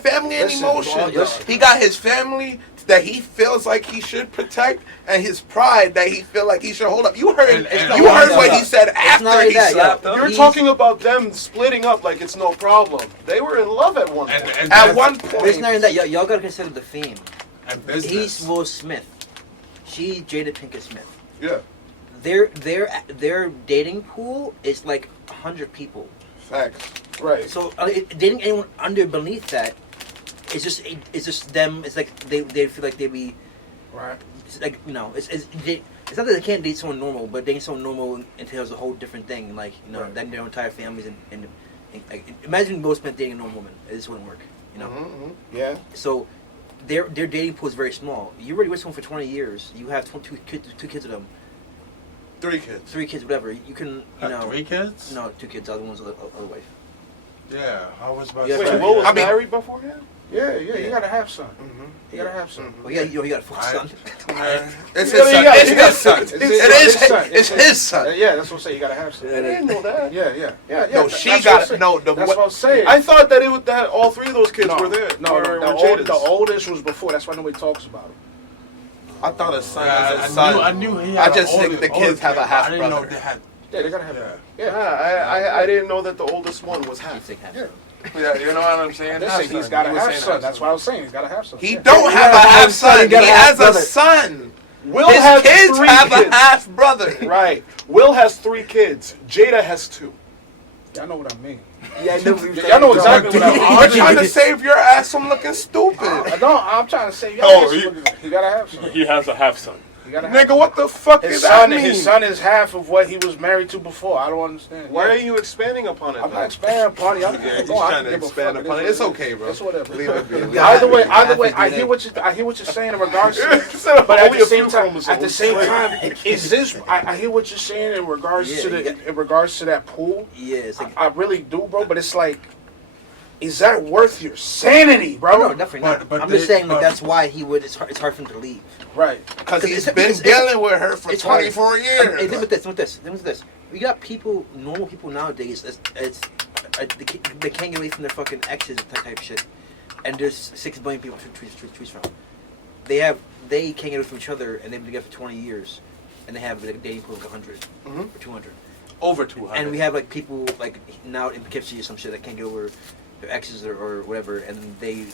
family and emotion. He got his family that he feels like he should protect, and his pride that he feel like he should hold up. You heard what he said after he slapped him. You're talking about them splitting up like it's no problem. They were in love at one point. At one point. It's not even that. Y'all gotta consider the theme. And business. He's Will Smith. She's Jada Pinkett Smith. Yeah. Their dating pool is like 100 people. Facts. Right. So dating anyone beneath that, it's just them. It's like they feel like they be right. It's like it's not that they can't date someone normal, but dating someone normal entails a whole different thing. Like then their entire families and like, imagine Will Smith dating a normal woman. This wouldn't work. Yeah. So their dating pool is very small. You already with someone for 20 years. You have two kids with them. 3 kids. 3 kids, whatever. You can, Have 3 kids? No, 2 kids. The other one's the other wife. Yeah, I was about Yeah, to Wait, say. Will was married beforehand? Yeah, you gotta have some. You gotta have some. Well, he got a full son. It's his son. It's his son. Yeah, that's what I'm saying. You gotta have some. I didn't know that. Yeah. No, she got it. No, that's what I'm saying. I thought that all 3 of those kids were there. No, the oldest was before. That's why nobody talks about him. I thought his son was a son. I knew he had I just think the kids have a half I didn't know brother. they had. Yeah, they gotta have it. Yeah, I didn't know that the oldest one was half. Yeah, you know what I'm saying? He's gotta have son. That's what I was saying. He's gotta have son. He don't have a half son. He has a son. Will His has kids 3 have kids. a half brother. Right. Will has 3 kids. Jada has 2. Y'all know what I mean. Yeah, y'all know exactly what I mean. You're trying to save your ass from looking stupid. I'm trying to say He gotta have son. He has a half son. Nigga, what the fuck His does that mean? His son is half of what he was married to before. I don't understand. Why are you expanding upon it? I'm not expanding upon it. Y'all can He's go on. trying to expand upon it. It's okay, bro. It's whatever. Leave it be. Either way, I hear what you're saying in regards to it. But at the same time, is this? I hear what you're saying in regards to that pool. Yeah, it's like, I really do, bro. But it's like, is that worth your sanity, bro? no, definitely not. I'm just saying that's why he would. It's hard for him to leave. Right. Because he's been dealing with her for 24 years. Think with this. We got normal people nowadays. They can't get away from their fucking exes and type shit. And there's 6 billion people to choose from. They can't get away from each other, and they've been together for 20 years, and they have a dating pool of 100 or 200. Over 200. And we have like people like now in Poughkeepsie or some shit that can't get over their exes or whatever, and they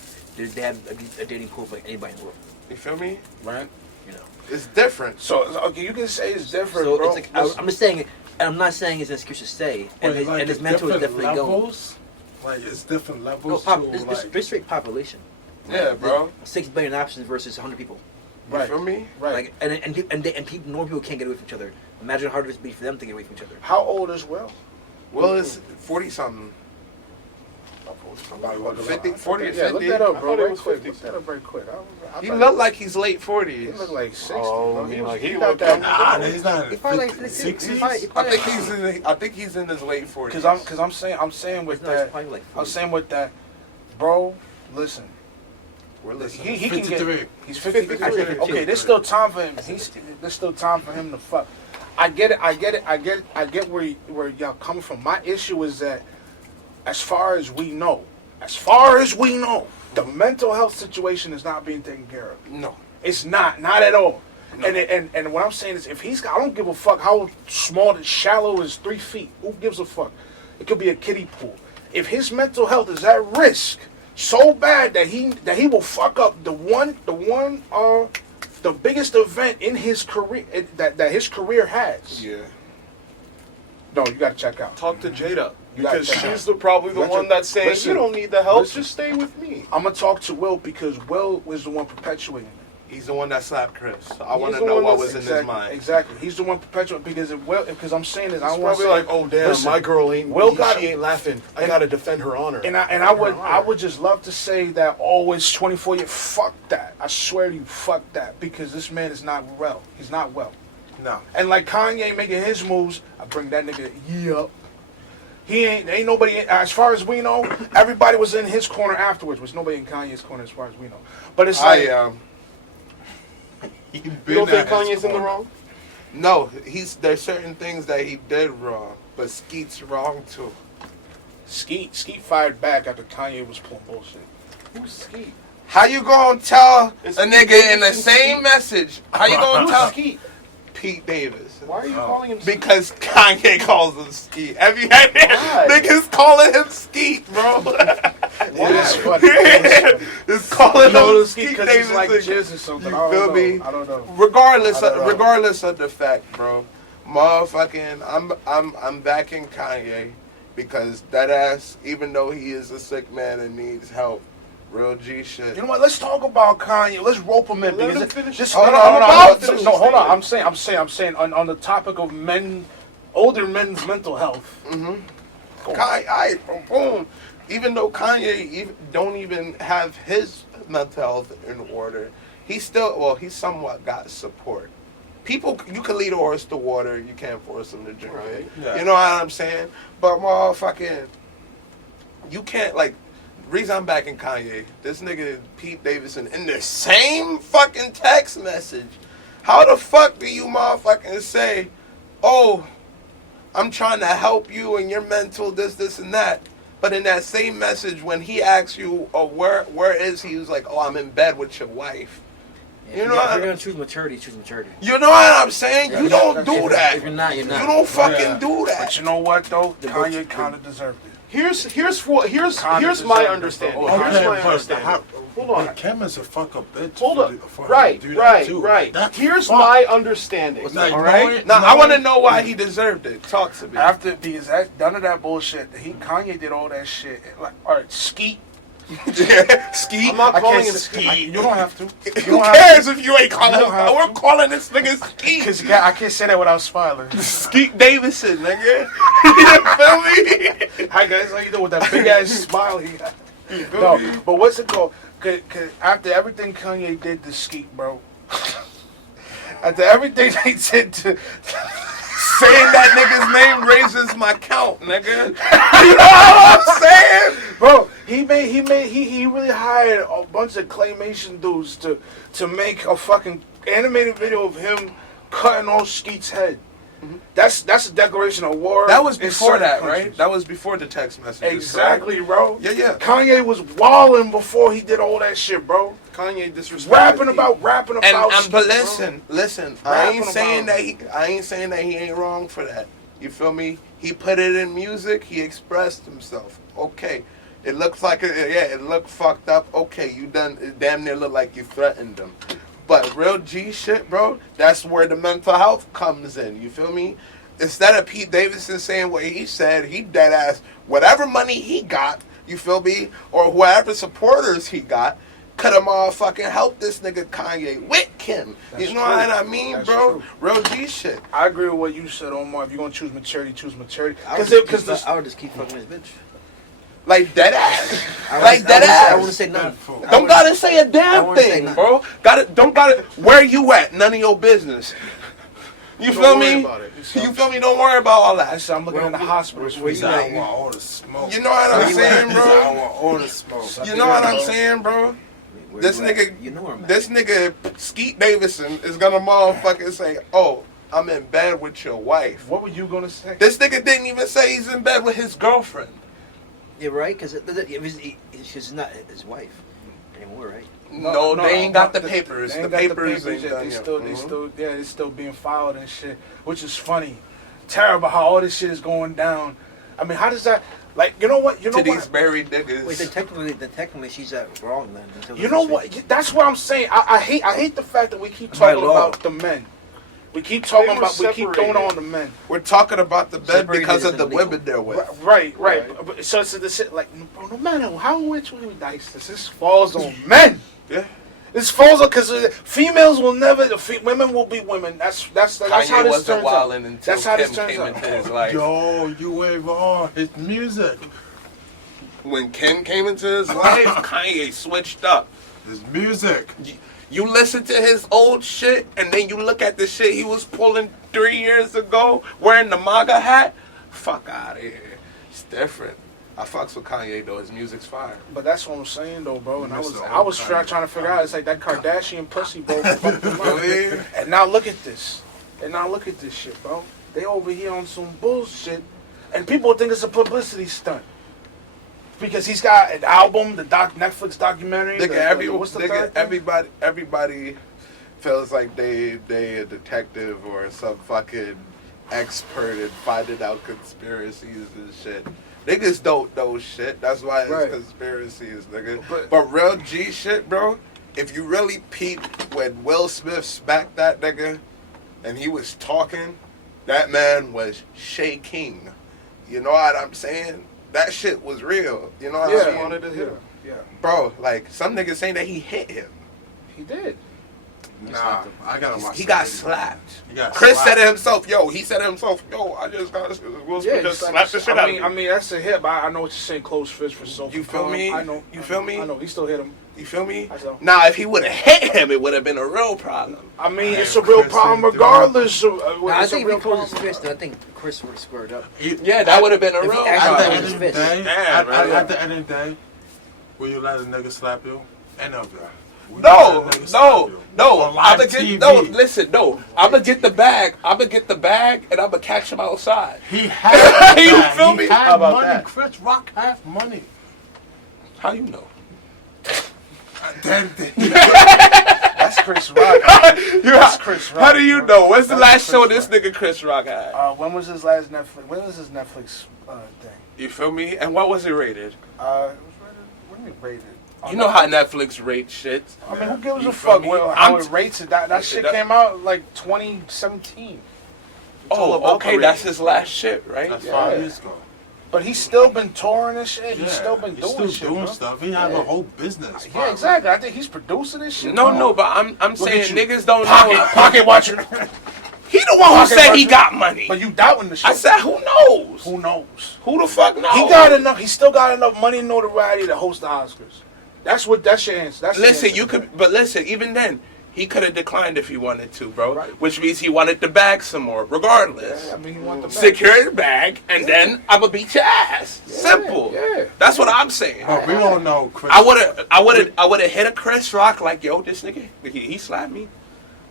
have a dating pool for like anybody in the world. You feel me? Right. It's different. So okay, you can say it's different, So bro. it's like I'm just saying. I'm not saying it's an excuse to stay, and his mental is definitely going. Like it's different No, levels it's straight population. Yeah, bro. 6 billion options versus 100 people. You Right. feel me? Right. Like, and people, normal people can't get away from each other. Imagine how hard it would be for them to get away from each other. How old is Will? Will is 40 something. 50, 40 or Yeah, 50. look that up, I bro. thought it Right was quick. 50. Look that up very quick. He looked like he's late 40s. He looked like 60. Oh, bro. I mean, was- like, he got looked that. Nah, he's not. He probably like 60s. I think he's in his late 40s. Cause I'm saying with No, it's that. probably like I'm 40. saying with that, bro. Listen, We're listening. he can get. 53. He's 53. 53. Okay, there's still time for him. There's still time for him to fuck. I get it. I get where y'all coming from. My issue is that, as far as we know, the mental health situation is not being taken care of. No. It's not at all. No. And what I'm saying is, if he's, I don't give a fuck how small, shallow is 3 feet. Who gives a fuck? It could be a kiddie pool. If his mental health is at risk so bad that he will fuck up the biggest event in his career that his career has. Yeah. No, you gotta check out. Talk to Jada. You gotta Because check she's out. probably the Listen, one that's saying, listen, you don't need the help, listen. just stay with me. I'm gonna talk to Will because Will was the one perpetuating it. He's the one that slapped Chris. I want He's to the know one what that's- was in his mind. Exactly. He's the one perpetuating because I'm saying this. I It's don't want to probably say like, oh damn, listen, my girl ain't. Will got- she ain't laughing. I and- gotta defend her honor. And I would just love to say that it's 24 years. Fuck that. I swear to you, fuck that. Because this man is not well. He's not well. No. And like Kanye making his moves, I bring that nigga up. He ain't nobody, as far as we know, everybody was in his corner afterwards. Was nobody in Kanye's corner as far as we know. But it's like, You don't think Kanye's in the wrong? No, there's certain things that he did wrong, but Skete's wrong too. Skete fired back after Kanye was pulling bullshit. Who's Skete? How you gonna tell Is a Pete nigga in the Davidson same Skete? message? How you gonna Who's tell Skete? Pete Davis? Why are you calling him Skete? Because Kanye calls him Skete. Have you had niggas calling him Skete, bro? It is funny. It's calling him Skete because he's like Davidson. jizz or something. You I feel don't me? know. I don't know. Regardless of the fact, bro, motherfucking, I'm backing Kanye because that ass, even though he is a sick man and needs help, real G shit. You know what? Let's talk about Kanye. Let's rope him in. Let because him finish. Just Hold hold on, on, I'm hold about on. to finish No, this hold on. statement. I'm saying on the topic of older men's mental health. Boom. Even though Kanye don't even have his mental health in order, he somewhat got support. People, you can lead a horse to water, you can't force him to drink it. Yeah. You know what I'm saying? But motherfucking, you can't, like, reason I'm backing Kanye, this nigga Pete Davidson in the same fucking text message. How the fuck do you motherfucking say, oh, I'm trying to help you and your mental this and that. But in that same message, when he asks you, oh, where is he? He was like, oh, I'm in bed with your wife. Yeah, You know if what? you're gonna choose maturity, choose maturity. You know what I'm saying? You don't do that. If you're not, you're not. You don't fucking do that. But you know what though? Kanye kind of deserved it. Here's my understanding. Okay, Here's my but understanding. Hold on. But Kim is a fuck up bitch. Hold for up. the- for her Right, to do that too. right. That's Here's fuck. my understanding. Like, All right. Now, I want to know why he deserved it. Talk to me. After because none of that bullshit. Kanye did all that shit. Like, all right, Skete. Skeet. I'm not calling him Skeet. Skeet. You don't have to. Who cares if you ain't calling him? We're calling this nigga Skeet. Because I can't say that without smiling. Skete Davidson, nigga. You feel me? Hi guys, how you doing with that big ass smile he got? No, but what's it called? Cause after everything Kanye did to Skeet, bro. After everything they did to saying that nigga's name raises my count, nigga. You know what I'm saying? Bro, he really hired a bunch of claymation dudes to make a fucking animated video of him cutting off Skeet's head. That's a declaration of war. That was in before certain that, countries. right? That was before the text messages. Exactly, bro. Yeah. Kanye was wilding before he did all that shit, bro. Kanye disrespected. Rapping about. But listen. I ain't saying Rapping that he ain't wrong for that. You feel me? He put it in music. He expressed himself. Okay. It looks like it looked fucked up. Okay, you done. It damn near look like you threatened him. But real G shit, bro. That's where the mental health comes in. You feel me? Instead of Pete Davidson saying what he said, he dead ass whatever money he got. You feel me? Or whoever supporters he got could have motherfucking helped this nigga Kanye with Kim. That's You know true. what I mean, That's bro? true. Real G shit. I agree with what you said, Omar. If you're gonna choose maturity, choose maturity. I would just keep fucking his bitch. Like dead ass. I wouldn't say nothing. Don't gotta say a damn thing, bro. Don't gotta. Where you at? None of your business. You feel me? You feel me? Don't worry about all that. So I'm looking in the hospitals. Where you at? I want all the smoke. You know what I'm saying, I bro? want all the smoke. You know what I'm saying, bro? This nigga, Skete Davidson is gonna motherfucking say, "Oh, I'm in bed with your wife." What were you gonna say? This nigga didn't even say he's in bed with his girlfriend. Yeah, right? Because she's not his wife anymore, right? No, they ain't got the papers. The papers ain't yet. done yet. It's still being filed and shit, which is funny. Terrible how all this shit is going down. I mean, how does that? Like, you know what? These married niggas. Wait, then technically she's wrong then. You know what? That's what I'm saying. I hate the fact that we keep talking about the men. We keep talking about. We keep throwing on the men. We're talking about the men because of the women they're with. Right. So it's the shit. Like, bro, no matter how which way we dice this falls on men. Yeah. This falls on because females will never. Women will be women. That's how this turns out. That's how this turns out. Into his life. Yo, you ain't wrong. His music. When Kim came into his life, Kanye switched up. His music. You listen to his old shit, and then you look at the shit he was pulling 3 years ago, wearing the MAGA hat. Fuck out of here. It's different. I fucks with Kanye though. His music's fire. But that's what I'm saying though, bro. And I was trying to figure out. It's like that Kardashian pussy, bro. And now look at this. Shit, bro. They over here on some bullshit, and people think it's a publicity stunt. Because he's got an album, the Netflix documentary. Everybody feels like they a detective or some fucking expert in finding out conspiracies and shit. Niggas don't know shit. That's why it's conspiracies, nigga. But real G shit, bro. If you really peep when Will Smith smacked that nigga and he was talking, that man was shaking. You know what I'm saying? That shit was real. You know what I mean? Wanted to hit him. Yeah. Bro, like, some niggas saying that he hit him. He did. Nah, I gotta watch. He got slapped. Chris said it himself. He said it himself. I just got Will Smith just slapped the shit out of me. I mean, that's a hit, but I know what you're saying. Close fist for so. You feel me? I know. You feel me? I know. He still hit him. You feel me? Now, if he would have hit him, it would have been a real problem. I mean, it's a real problem regardless. I think if he closed his fist, I think Chris would have squared up. Yeah, that would have been a real problem. At the end of the day, will you let a nigga slap you? Any of y'all? No. I'm gonna get the bag, and I'm gonna catch him outside. He had you feel me? How about money. That? Chris Rock has money. How you know? That's Chris Rock. That's Chris Rock. How do you know? When's the last show this nigga Chris Rock had? When was his last Netflix? When was his Netflix thing? You feel me? And what was it rated? It was rated. What do you mean rated? You know how Netflix rates shit. I mean, who gives a fuck how it rates it? That shit came out like 2017. Oh, okay, that's his last shit, right? That's 5 years ago. But he's still been touring and shit. He's still been doing stuff. He has a whole business. Yeah, exactly. I think he's producing this shit. No, but I'm saying niggas don't know. Pocket watcher. He the one who said he got money. But you doubting the shit. I said, who knows? Who knows? Who the fuck knows? He got enough. He still got enough money and notoriety to host the Oscars. That's your answer. Listen, even then, he could have declined if he wanted to, bro. Right. Which means he wanted the bag some more, regardless. Yeah, I mean, he want the bag. Secure the bag, and then I'ma beat your ass. Yeah, Simple. Yeah. That's what I'm saying. But we don't know, Chris. I would have hit a Chris Rock like, yo, this nigga, he slapped me.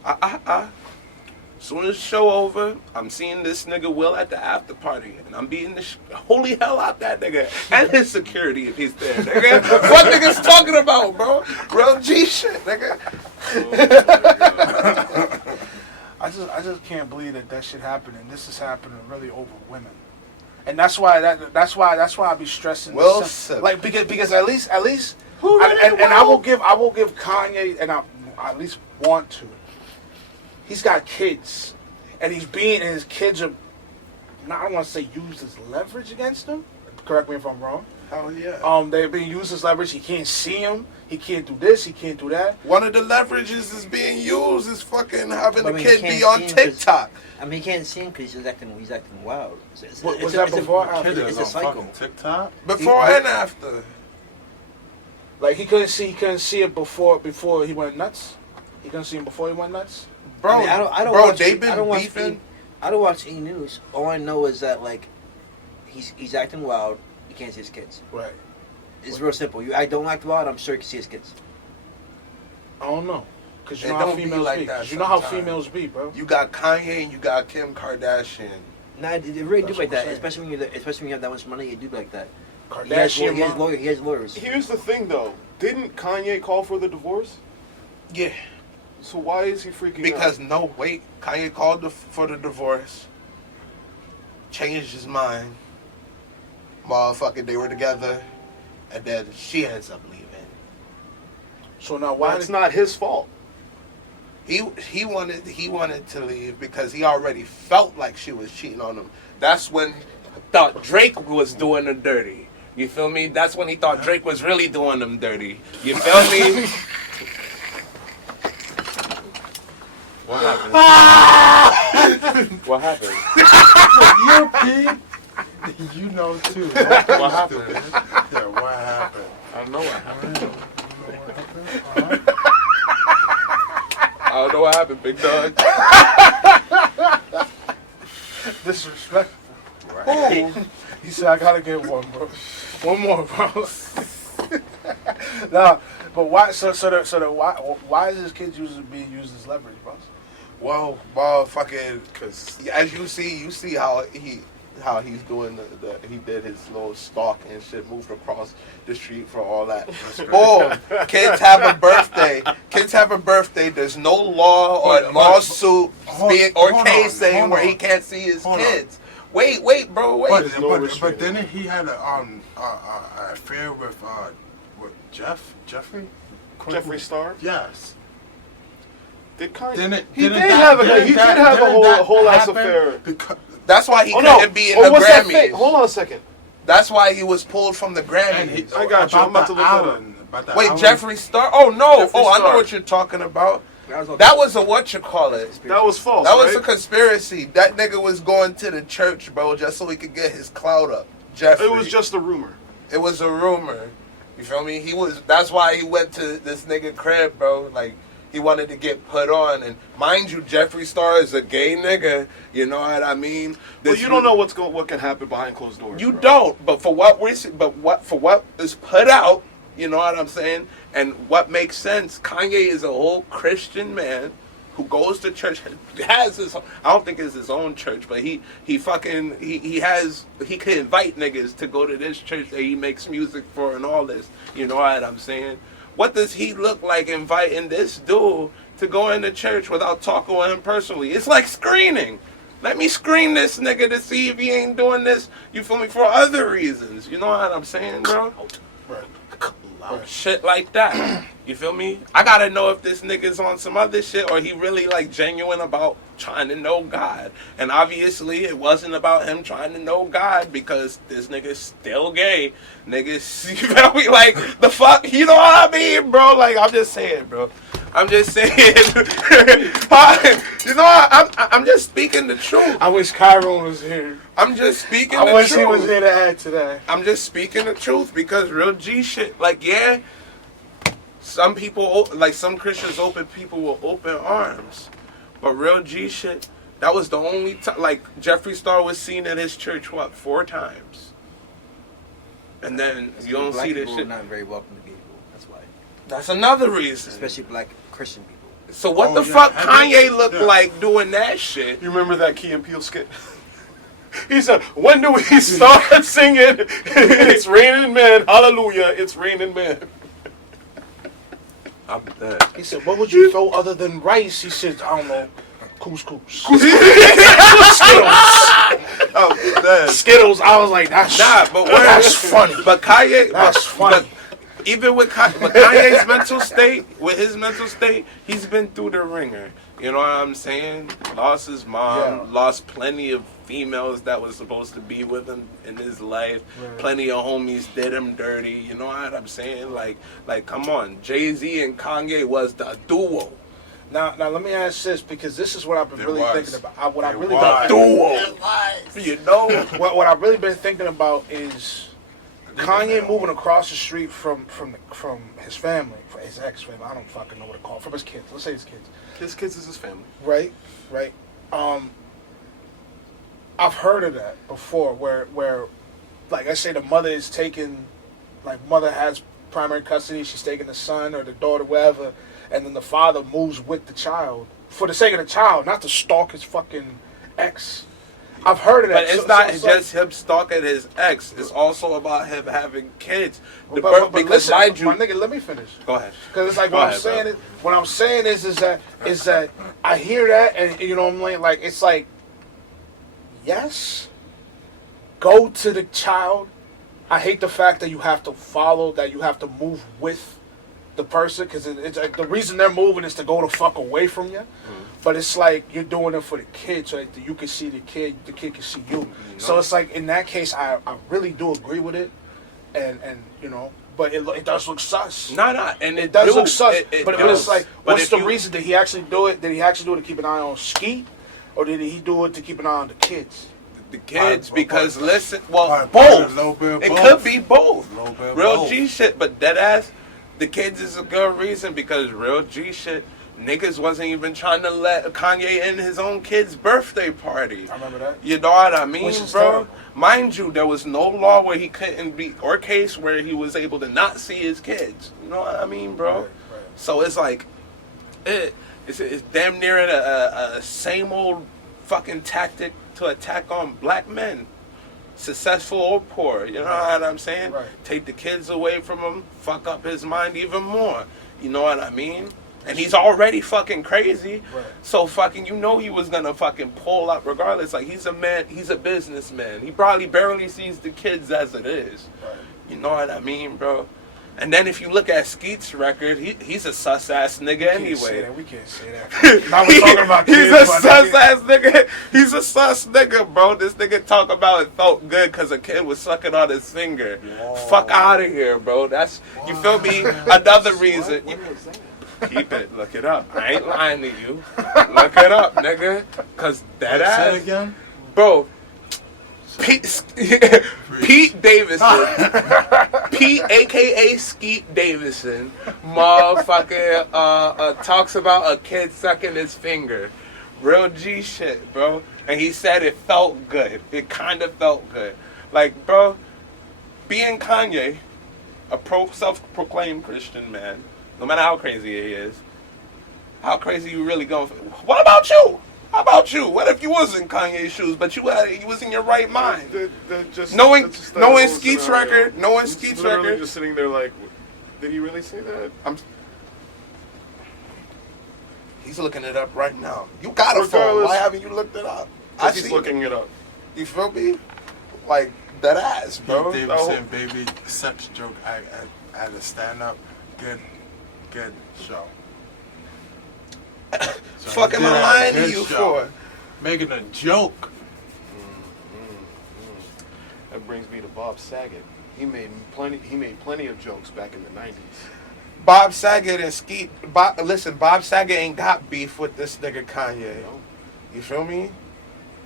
As soon as the show over, I'm seeing this nigga Will at the after party, and I'm beating the holy hell out that nigga and his security if he's there, nigga. What niggas talking about, bro? Real G shit, nigga. I just can't believe that shit happened, and this is happening really over women, and that's why I be stressing. Will like because at least and I will give Kanye, and I at least want to. He's got kids, and his kids are, I don't want to say used as leverage against him. Correct me if I'm wrong. Hell yeah. They're being used as leverage. He can't see him. He can't do this. He can't do that. One of the leverages is being used is fucking having But a I mean, kid he can't be on see him 'cause- TikTok. I mean, he can't see him because he's acting wild. Was that before or after? It's a cycle. TikTok. Before and after. Like he couldn't see it before he went nuts. He couldn't see him before he went nuts. Bro, I mean, I don't bro, watch, they've been I don't watch beefing. I don't watch E! News. All I know is that like he's acting wild. You can't see his kids. Right. It's real simple. I don't act wild. I'm sure you can see his kids. I don't know. Because you It know how don't be females like be. that 'Cause you know how sometimes. females be, bro. You got Kanye and you got Kim Kardashian. Nah, they really That's do like what I'm that. saying. Especially when you have that much money, you do like that. Kardashian He has mom. lawyers. He has lawyers. Here's the thing, though. Didn't Kanye call for the divorce? Yeah. So why is he freaking Because out? Kanye called for the divorce, changed his mind. Motherfucker, they were together, and then she ends up leaving. So now why? That's not his fault. He wanted to leave because he already felt like she was cheating on him. That's when Thought Drake was doing the dirty. You feel me? That's when he thought Drake was really doing them dirty. You feel me? What happened? What happened? You pig. You know too. What happened? Yeah, what happened? I don't know what happened. Uh-huh. I don't know what happened, big dog. Disrespectful. Right. He said, I gotta get one, bro. One more, bro. Nah, but why? Why is his kids being used as leverage, bro? well, motherfucking, cause as you see how he's doing he did his little stalk and shit, moved across the street for all that. Boom, kids have a birthday. There's no law or lawsuit or case saying where he can't see his kids. Wait, bro, wait. But then he had an affair with Jeffree Star? Yes. Did Kanye? He did have a whole ass affair. That's why he couldn't be in the what's that Grammys. Hold on a second. That's why he was pulled from the Grammys. I got you. I'm about to look that up. Wait, Jeffree Star? Oh no! Jeffree I know Star. what you're talking about. That was a whatchamacallit. That was false. That was right? a conspiracy. That nigga was going to the church, bro, just so he could get his clout up. Jeffree. It was just a rumor. It was a rumor. You feel me? That's why he went to this nigga crib, bro. Like, he wanted to get put on. And mind you, Jeffree Star is a gay nigga. You know what I mean? But you don't know what can happen behind closed doors. You bro. don't. But for what is put out, you know what I'm saying? And what makes sense, Kanye is a whole Christian man who goes to church, has his, I don't think it's his own church, but he can invite niggas to go to this church that he makes music for and all this. You know what I'm saying? What does he look like inviting this dude to go into church without talking with him personally? It's like screening. Let me screen this nigga to see if he ain't doing this, you feel me, for other reasons. You know what I'm saying, bro? Shit like that. You feel me? I gotta know if this nigga's on some other shit or he really like genuine about trying to know God. And obviously it wasn't about him trying to know God because this nigga's still gay. Niggas, you feel me? Like, the fuck? You know what I mean, bro? Like, I'm just saying, bro. I'm just saying. You know what? I'm just speaking the truth. I wish Kyron was here. I'm just speaking the truth. I wish he was here to add to that. I'm just speaking the truth because real G shit, like, yeah, some people, like some Christians people with open arms. But real G shit, that was the only time, like, Jeffree Star was seen at his church, 4 times? And then you don't see this shit. Not very welcome to gay people. That's why. That's another reason. Especially black Christian people. So what the fuck Kanye look like doing that shit? You remember that Key and Peele skit? He said, when do we start singing, it's raining men, hallelujah, it's raining men. I'm dead. He said, what would you throw other than rice? He said, I don't know, couscous. Skittles. Skittles. I was like, that's that's funny. But Kanye, that's funny. Even with Kanye's mental state, he's been through the ringer. You know what I'm saying? Lost his mom, lost plenty of females that was supposed to be with him in his life. Right. Plenty of homies did him dirty. You know what I'm saying? Like, come on. Jay-Z and Kanye was the duo. Now, let me ask this, because this is what I've been thinking about. What I've really been thinking about is Kanye moving across the street from his family, from his ex-family. I don't fucking know what to call it. From his kids. Let's say his kids. His kids is his family. Right. I've heard of that before, where, like, I say the mother is taking, like, mother has primary custody, she's taking the son or the daughter, whatever, and then the father moves with the child for the sake of the child, not to stalk his fucking ex. I've heard of that. But it's not just him stalking his ex. It's also about him having kids. But listen, my nigga, let me finish. Go ahead. Because it's like what I'm saying is that I hear that, and you know what I'm like it's like, yes, go to the child. I hate the fact that you have to follow, that you have to move with the person, because it's like the reason they're moving is to go the fuck away from you. But it's like you're doing it for the kid, so that you can see the kid can see you. So it's like in that case, I really do agree with it, and you know, but it does look sus. And it does look sus. But it's like, what's the reason? Did he actually do it? Did he actually do it to keep an eye on Skete, or did he do it to keep an eye on the kids? The kids, because listen, both. It could be both. Real G shit, but dead ass. The kids is a good reason, because real G shit, niggas wasn't even trying to let Kanye in his own kid's birthday party. I remember that. You know what I mean, bro? Terrible. Mind you, there was no law where he couldn't be, or case where he was able to not see his kids. You know what I mean, bro? Right. So it's like, it's damn near a same old fucking tactic to attack on black men. Successful or poor, you know what I'm saying? Right. Take the kids away from him, fuck up his mind even more. You know what I mean? And he's already fucking crazy. Right. So fucking, you know, he was gonna fucking pull up regardless. Like, he's a man, he's a businessman. He probably barely sees the kids as it is. Right. You know what I mean, bro? And then if you look at Skeet's record, he's a sus ass nigga anyway. We can't say that. Now we're talking about kids. He's a sus ass nigga. He's a sus nigga, bro. This nigga talk about it felt good because a kid was sucking on his finger. Whoa. Fuck out of here, bro. That's, you feel me? Another reason. Keep it. Look it up. I ain't lying to you. Look it up, nigga. Because that ass. Say it again? Bro. Pete Davidson, Pete aka Skete Davidson, motherfucker, talks about a kid sucking his finger. Real G shit, bro. And he said it felt good. It kind of felt good. Like, bro, being Kanye, a self-proclaimed Christian man, no matter how crazy he is, how crazy you really going? What about you? How about you? What if you was in Kanye's shoes, but you was in your right mind? Knowing Skeet's record, just sitting there like, did he really say that? He's looking it up right now. You got a phone. Why haven't you looked it up? He's looking it up. You feel me? Like, that ass, bro. Pete Davidson, baby, sex joke at a stand-up. Good show. So fucking lying to you for making a joke. That brings me to Bob Saget. He made plenty of jokes back in the 90s. Bob Saget and Skete. Listen, Bob Saget ain't got beef with this nigga Kanye. No. You feel me?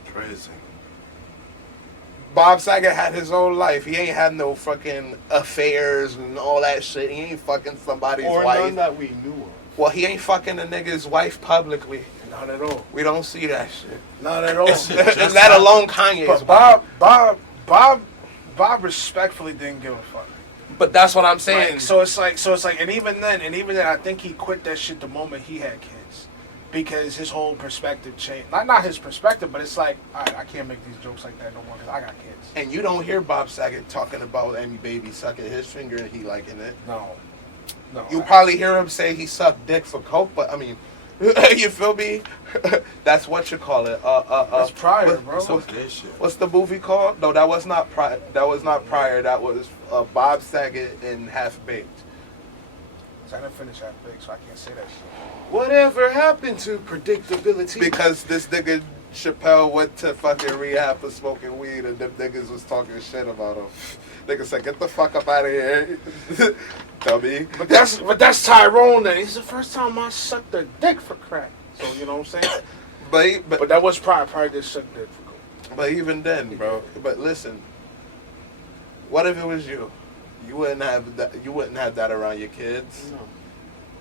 Crazy. Bob Saget had his own life. He ain't had no fucking affairs and all that shit. He ain't fucking somebody's wife. Or none that we knew of. Well, he ain't fucking a nigga's wife publicly. Not at all. We don't see that shit. Not at all. And let alone Kanye's. But Bob respectfully didn't give a fuck. But that's what I'm saying. Like, so it's like, and even then, I think he quit that shit the moment he had kids, because his whole perspective changed. Not his perspective, but it's like, all right, I can't make these jokes like that no more because I got kids. And you don't hear Bob Saget talking about any baby sucking his finger and he liking it. No. You probably hear him say he sucked dick for coke, but I mean, you feel me? That's what you call it. That's Pryor, bro. What's the movie called? No, that was not Pryor. That was Bob Saget in Half Baked. So I didn't finish that big, so I can't say that shit. Whatever happened to predictability? Because this nigga Chappelle went to fucking rehab for smoking weed, and them niggas was talking shit about him. Nigga said, "Get the fuck up out of here, dummy." But that's Tyrone. Then he's the first time I sucked a dick for crack. So you know what I'm saying? But that was probably did suck dick for coke. But even then, bro. But listen, what if it was you? You wouldn't have that. You wouldn't have that around your kids. No.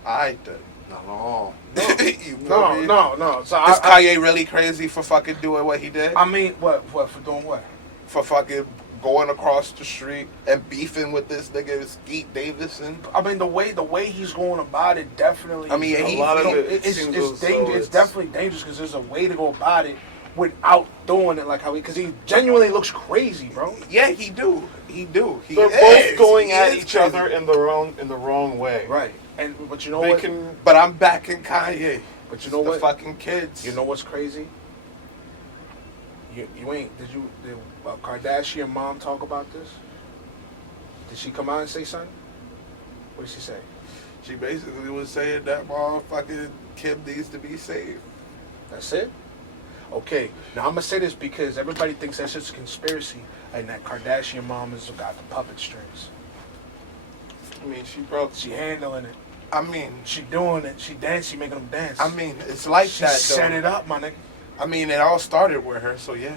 I did. Not at all. No. So is Kanye really crazy for fucking doing what he did? I mean, what for doing what? For fucking going across the street and beefing with this nigga Skete Davidson. I mean, the way he's going about it definitely. I mean, a lot of it's dangerous. It's definitely dangerous because there's a way to go about it without doing it like how because he genuinely looks crazy, bro. Yeah, he do. They're both going at each other in the wrong way. Right. But you know what? But I'm backing Kanye. But you know what? The fucking kids. You know what's crazy? You ain't. Did Kardashian mom talk about this? Did she come out and say something? What did she say? She basically was saying that motherfucking Kim needs to be saved. That's it? Okay. Now I'm gonna say this because everybody thinks that's just a conspiracy and that Kardashian mom has got the puppet strings. I mean, she handling it. I mean, she doing it. She making them dance. I mean, it's like she that. Though. Set it up, my nigga. I mean, it all started with her, so yeah.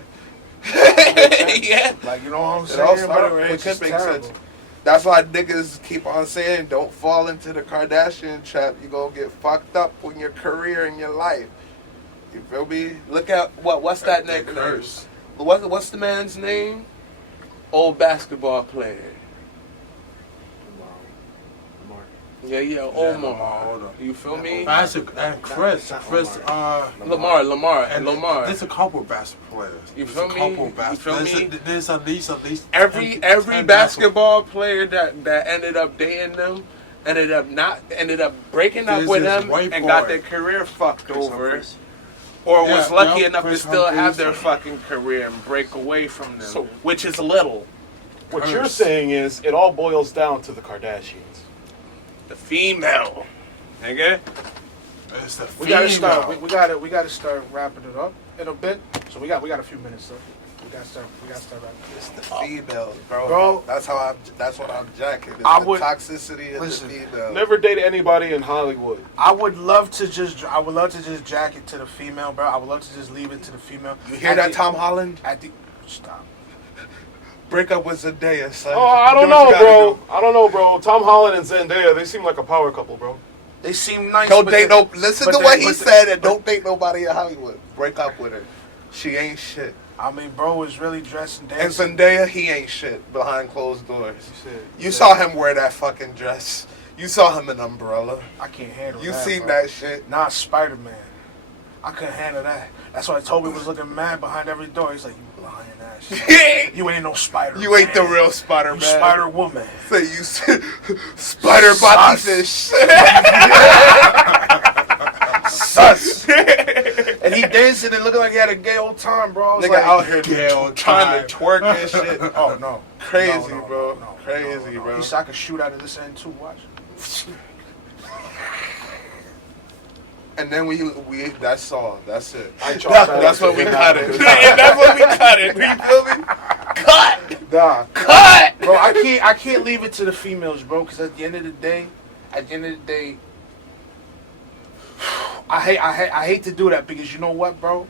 Yeah. Like, you know what I'm saying? It all started with her. Which It is makes terrible. sense. That's why niggas keep on saying, don't fall into the Kardashian trap. You're going to get fucked up in your career and your life. You feel me? Look at, what's that name? What's the man's name? Old basketball player. Yeah, Omar. You feel me? And Chris, Lamar. There's a couple basketball players. You feel me? There's at least every 10 basketball player that ended up dating them ended up breaking up with them and got their career fucked over. Or was lucky enough to still have their fucking career and break away from them, which is little. What you're saying is it all boils down to the Kardashians. The female, nigga. It's the We gotta start. We gotta start wrapping it up in a bit. So we got a few minutes though. We gotta start wrapping it. It's the females, bro. That's what I'm jacking. It's the toxicity of the female. Never date anybody in Hollywood. I would love to just jack it to the female, bro. I would love to just leave it to the female. You hear that, Tom Holland? Stop. Break up with Zendaya, son. Oh, I don't know, bro. Tom Holland and Zendaya, they seem like a power couple, bro. They seem nice. Listen to what he said and don't date nobody in Hollywood. Break up with her. She ain't shit. I mean, bro is really dressed and dancing. And Zendaya, he ain't shit behind closed doors. You saw him wear that fucking dress. You saw him in Umbrella. I can't handle you that. You seen bro. that shit? Not Spider-Man. I couldn't handle that. That's why Toby was looking mad behind every door. He's like, you lying ass shit. You ain't no Spider-Man. You ain't the real Spider-Man. You Spider-Woman. Say you Spider-Body fish. Sus. And he dancing and looking like he had a gay old time, bro. Nigga out here trying to twerk and shit. Oh, no. Crazy, bro. Crazy, bro. He said I could shoot out of this end, too. Watch. And then we that's all. That's it. That's what we cut it. That's what we cut it. You feel me? Cut. Nah. Cut. Bro, I can't leave it to the females, bro. Because at the end of the day, I hate to do that because you know what, bro?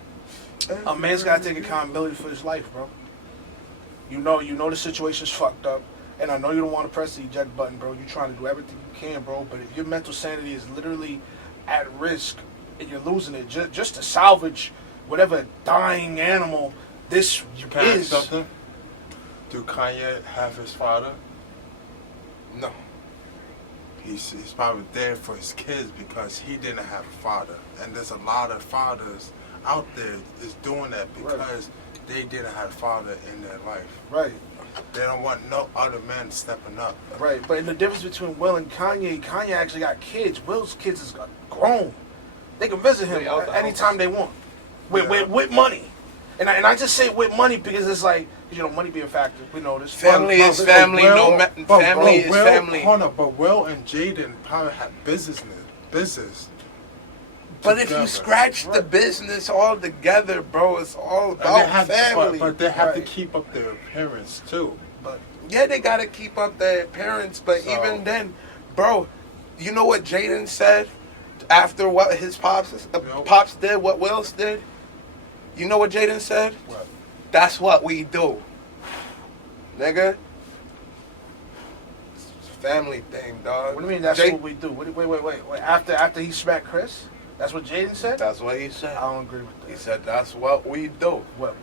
A man's gotta take accountability for his life, bro. You know the situation's fucked up, and I know you don't want to press the eject button, bro. You're trying to do everything you can, bro. But if your mental sanity is literally at risk and you're losing it just to salvage whatever dying animal this is. Something? Do Kanye have his father? No. He's probably there for his kids because he didn't have a father. And there's a lot of fathers out there is doing that because they didn't have a father in their life. Right. They don't want no other men stepping up. Right, but in the difference between Will and Kanye actually got kids. Will's kids is grown. They can visit him anytime they want. With money. And I just say with money because it's like, Because, you know, money being a factor. We know this. Family is family. Family is family. Hold on, but Will and Jaden probably had business. But if you scratch the business all together, bro, it's all about family. But they have to keep up their appearance too. But yeah, they gotta keep up their appearance. But even then, bro, you know what Jaden said after what his pops did, what Will's did? You know what Jaden said? What? That's what we do, nigga. It's a family thing, dog. What do you mean that's what we do? Wait. After he smacked Chris? That's what Jaden said? That's what he said. I don't agree with that. He said that's what we do. What,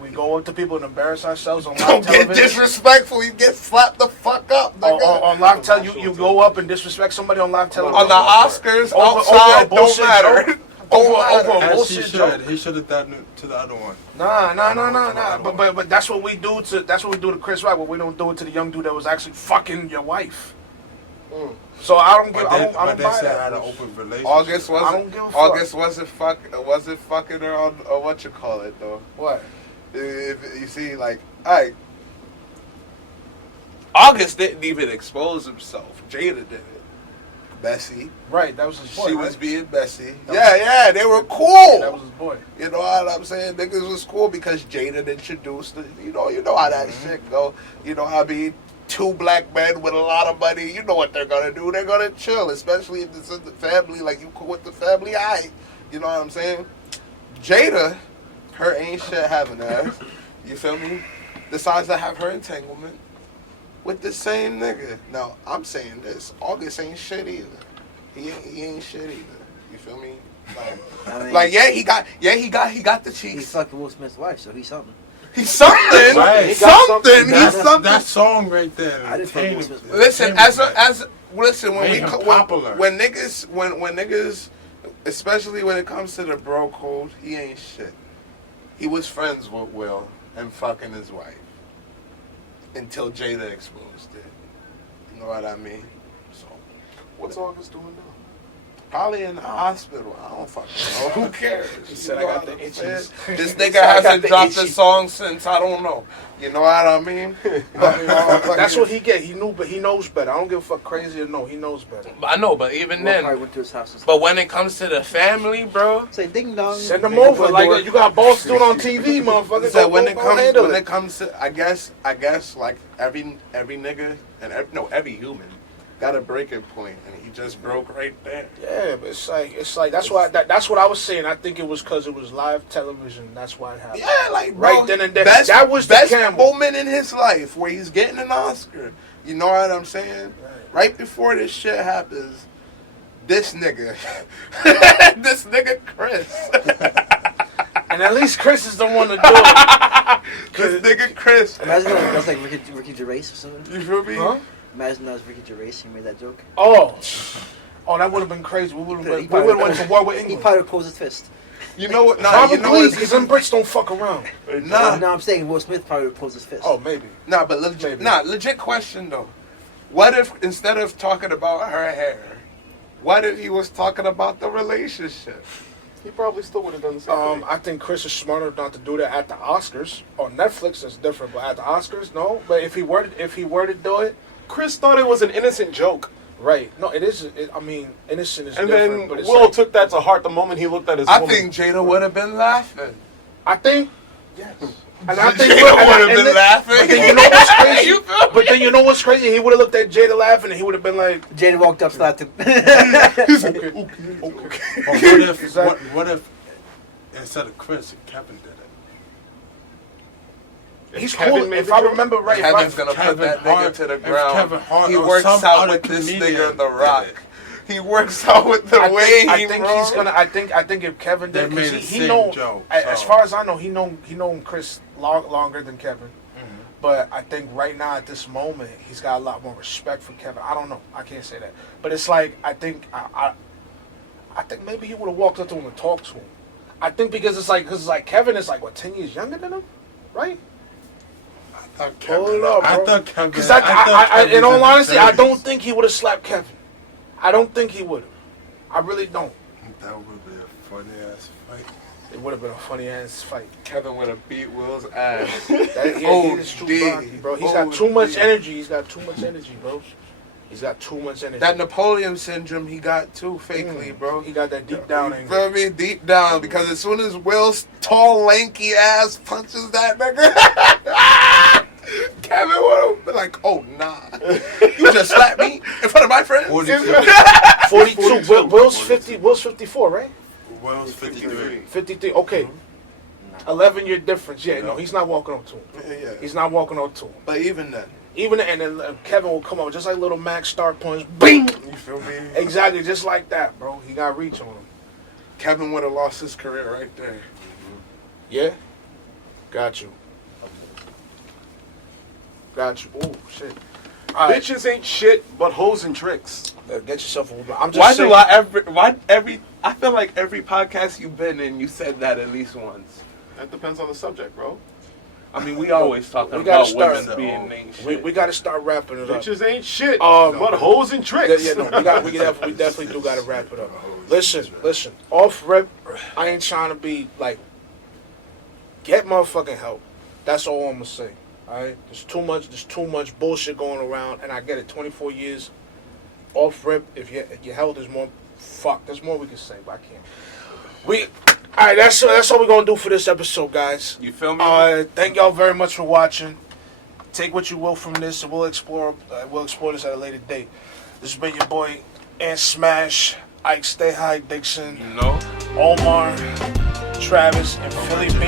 we go up to people and embarrass ourselves on live Don't television? get disrespectful. You get slapped the fuck up, nigga. On live television, you go up and disrespect somebody on live television? On the Oscars, outside, don't matter. Over a bullshit joke. He should have done it to the other one. Nah. But that's what we do to Chris Rock, but we don't do it to the young dude that was actually fucking your wife. So I don't give. I don't buy that. Had an open relationship. August wasn't fucking her on what you call it though. What? If you see, like, alright, August didn't even expose himself. Jada did it. Bessie. Right, that was his boy. She right? was being Bessie. Yeah, they were cool. That was his boy. You know what I'm saying? Niggas was cool because Jada introduced it. You know how that shit go. You know, I mean, two black men with a lot of money, you know what they're gonna do. They're gonna chill, especially if it's in the family, like you cool with the family, you know what I'm saying? Jada, her ain't shit having ass, you feel me? Decides to have her entanglement with the same nigga. Now, I'm saying this, August ain't shit either. He ain't shit either. You feel me? Like, he got the cheeks. He's fucking Will Smith's wife, so he's something. He's something. Right. He's something. That song right there. I didn't fuck Will Smith's wife. Listen, when niggas, especially when it comes to the bro code, he ain't shit. He was friends with Will and fucking his wife until Jada exposed it. You know what I mean? So, What's August doing now? probably in the hospital. I don't fucking know. Who cares? He said, I got the itches. This nigga hasn't dropped a song since, I don't know. You know what I mean? That's what he get. He knew, but he knows better. I don't give a fuck crazy or no. He knows better. I know, but even Will then. probably went to his house. But when it comes to the family, bro. Say ding dong. Send them over. Like, you got balls to do it on TV, motherfucker. So when it comes to, I guess, like every nigga and every human got a breaking point, and he just broke right there. Yeah, but it's like that's why that's what I was saying. I think it was because it was live television. That's why it happened. Yeah, like bro, right then and there. That was the best camel. moment in his life where he's getting an Oscar. You know what I'm saying? Right before this shit happens, this nigga Chris. And at least Chris is the one to do it. This nigga Chris. Imagine that's like Ricky Gervais or something. You feel me? Huh? Imagine that was Ricky Gervais. He made that joke. Oh, that would have been crazy. We would have went to war with England. He probably would close his fist. You know what? Nah, probably, you know what? because them Brits don't fuck around. Nah. No, I'm saying Will Smith probably would close his fist. Oh, maybe. Nah, but legit question though. What if instead of talking about her hair, what if he was talking about the relationship? He probably still would have done the same thing. I think Chris is smart enough not to do that at the Oscars. On Netflix, it's different, but at the Oscars, no. But if he were to do it, Chris thought it was an innocent joke. right? No, it is. I mean, innocent is And different. then But it's Will like, took that to heart the moment he looked at his I woman. think Jada would have been laughing. I think. Yes. And I think Jada would have been laughing. But then you know what's crazy? But then you know what's crazy? He would have looked at Jada laughing, and he would have been like, Jada walked up, slapped him. What if instead of Chris, Kevin did it? he's Kevin cool. made If the I joke? remember right, Kevin's gonna Kevin put that Hart- nigga to the if ground. Kevin Hart He or works some out other with this comedian nigga, The did Rock. it. He works out with the way I think bro. he's gonna. I think if Kevin They did, made because the he same know. joke, As so. far as I know, he known Chris longer than Kevin. But I think right now at this moment, he's got a lot more respect for Kevin. I don't know. I can't say that. But it's like I think maybe he would have walked up to him and talked to him. I think because it's like Kevin is like what 10 years younger than him, right? I thought Kevin. Because in all honesty, I don't think he would have slapped Kevin. I don't think he would have. I really don't. That would be a funny ass fight. It would have been a funny ass fight. Kevin would have beat Will's ass. He is too blocky, bro. He's got too much energy. He's got too much energy, bro. He's got too much energy. That Napoleon syndrome he got too, fakely, bro. He got that deep down anger. Feel me? Deep down. Because as soon as Will's tall, lanky ass punches that nigga, Kevin would have been like, oh, nah. You just slapped me in front of my friends? 42. Will's 50. Will's 54, right? Will's 53. 53. Okay. 11-year difference. Yeah, no, he's not walking up to him. Yeah. He's not walking up to him. But even then, and then Kevin will come up just like little Max start punch, bing. You feel me? Exactly, just like that, bro. He got reach on him. Kevin would have lost his career right there. Yeah. Got you. Oh shit. Bitches ain't shit but hoes and tricks. Get yourself a woman. I'm just saying. I feel like every podcast you've been in, you said that at least once. That depends on the subject, bro. I mean, we always talking we gotta about start, women being ain't shit. We got to start wrapping it up. Bitches ain't shit but hoes and tricks. Yeah, no, we definitely do got to wrap it up. Listen. Off rip, I ain't trying to be like, get motherfucking help. That's all I'm gonna say. All right, there's too much bullshit going around, and I get it. 24 years off rip. If your health is more, there's more we can say, but I can't. All right, that's all we're gonna do for this episode, guys. You feel me? Thank y'all very much for watching. Take what you will from this, and we'll explore this at a later date. This has been your boy Ant Smash, Ike Stay High Dixon, Omar, Travis, and Philly B.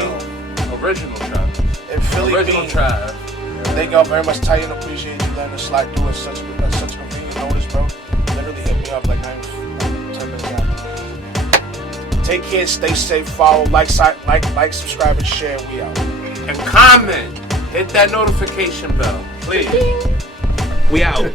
Original Travis. And Philly Original B. Travis. Thank y'all very much, Titan. Appreciate you letting us slide through at such convenient notice, bro. Literally hit me up like 10 minutes after. Take care, stay safe, follow, like, subscribe, and share. We out. And comment. Hit that notification bell, please. We out.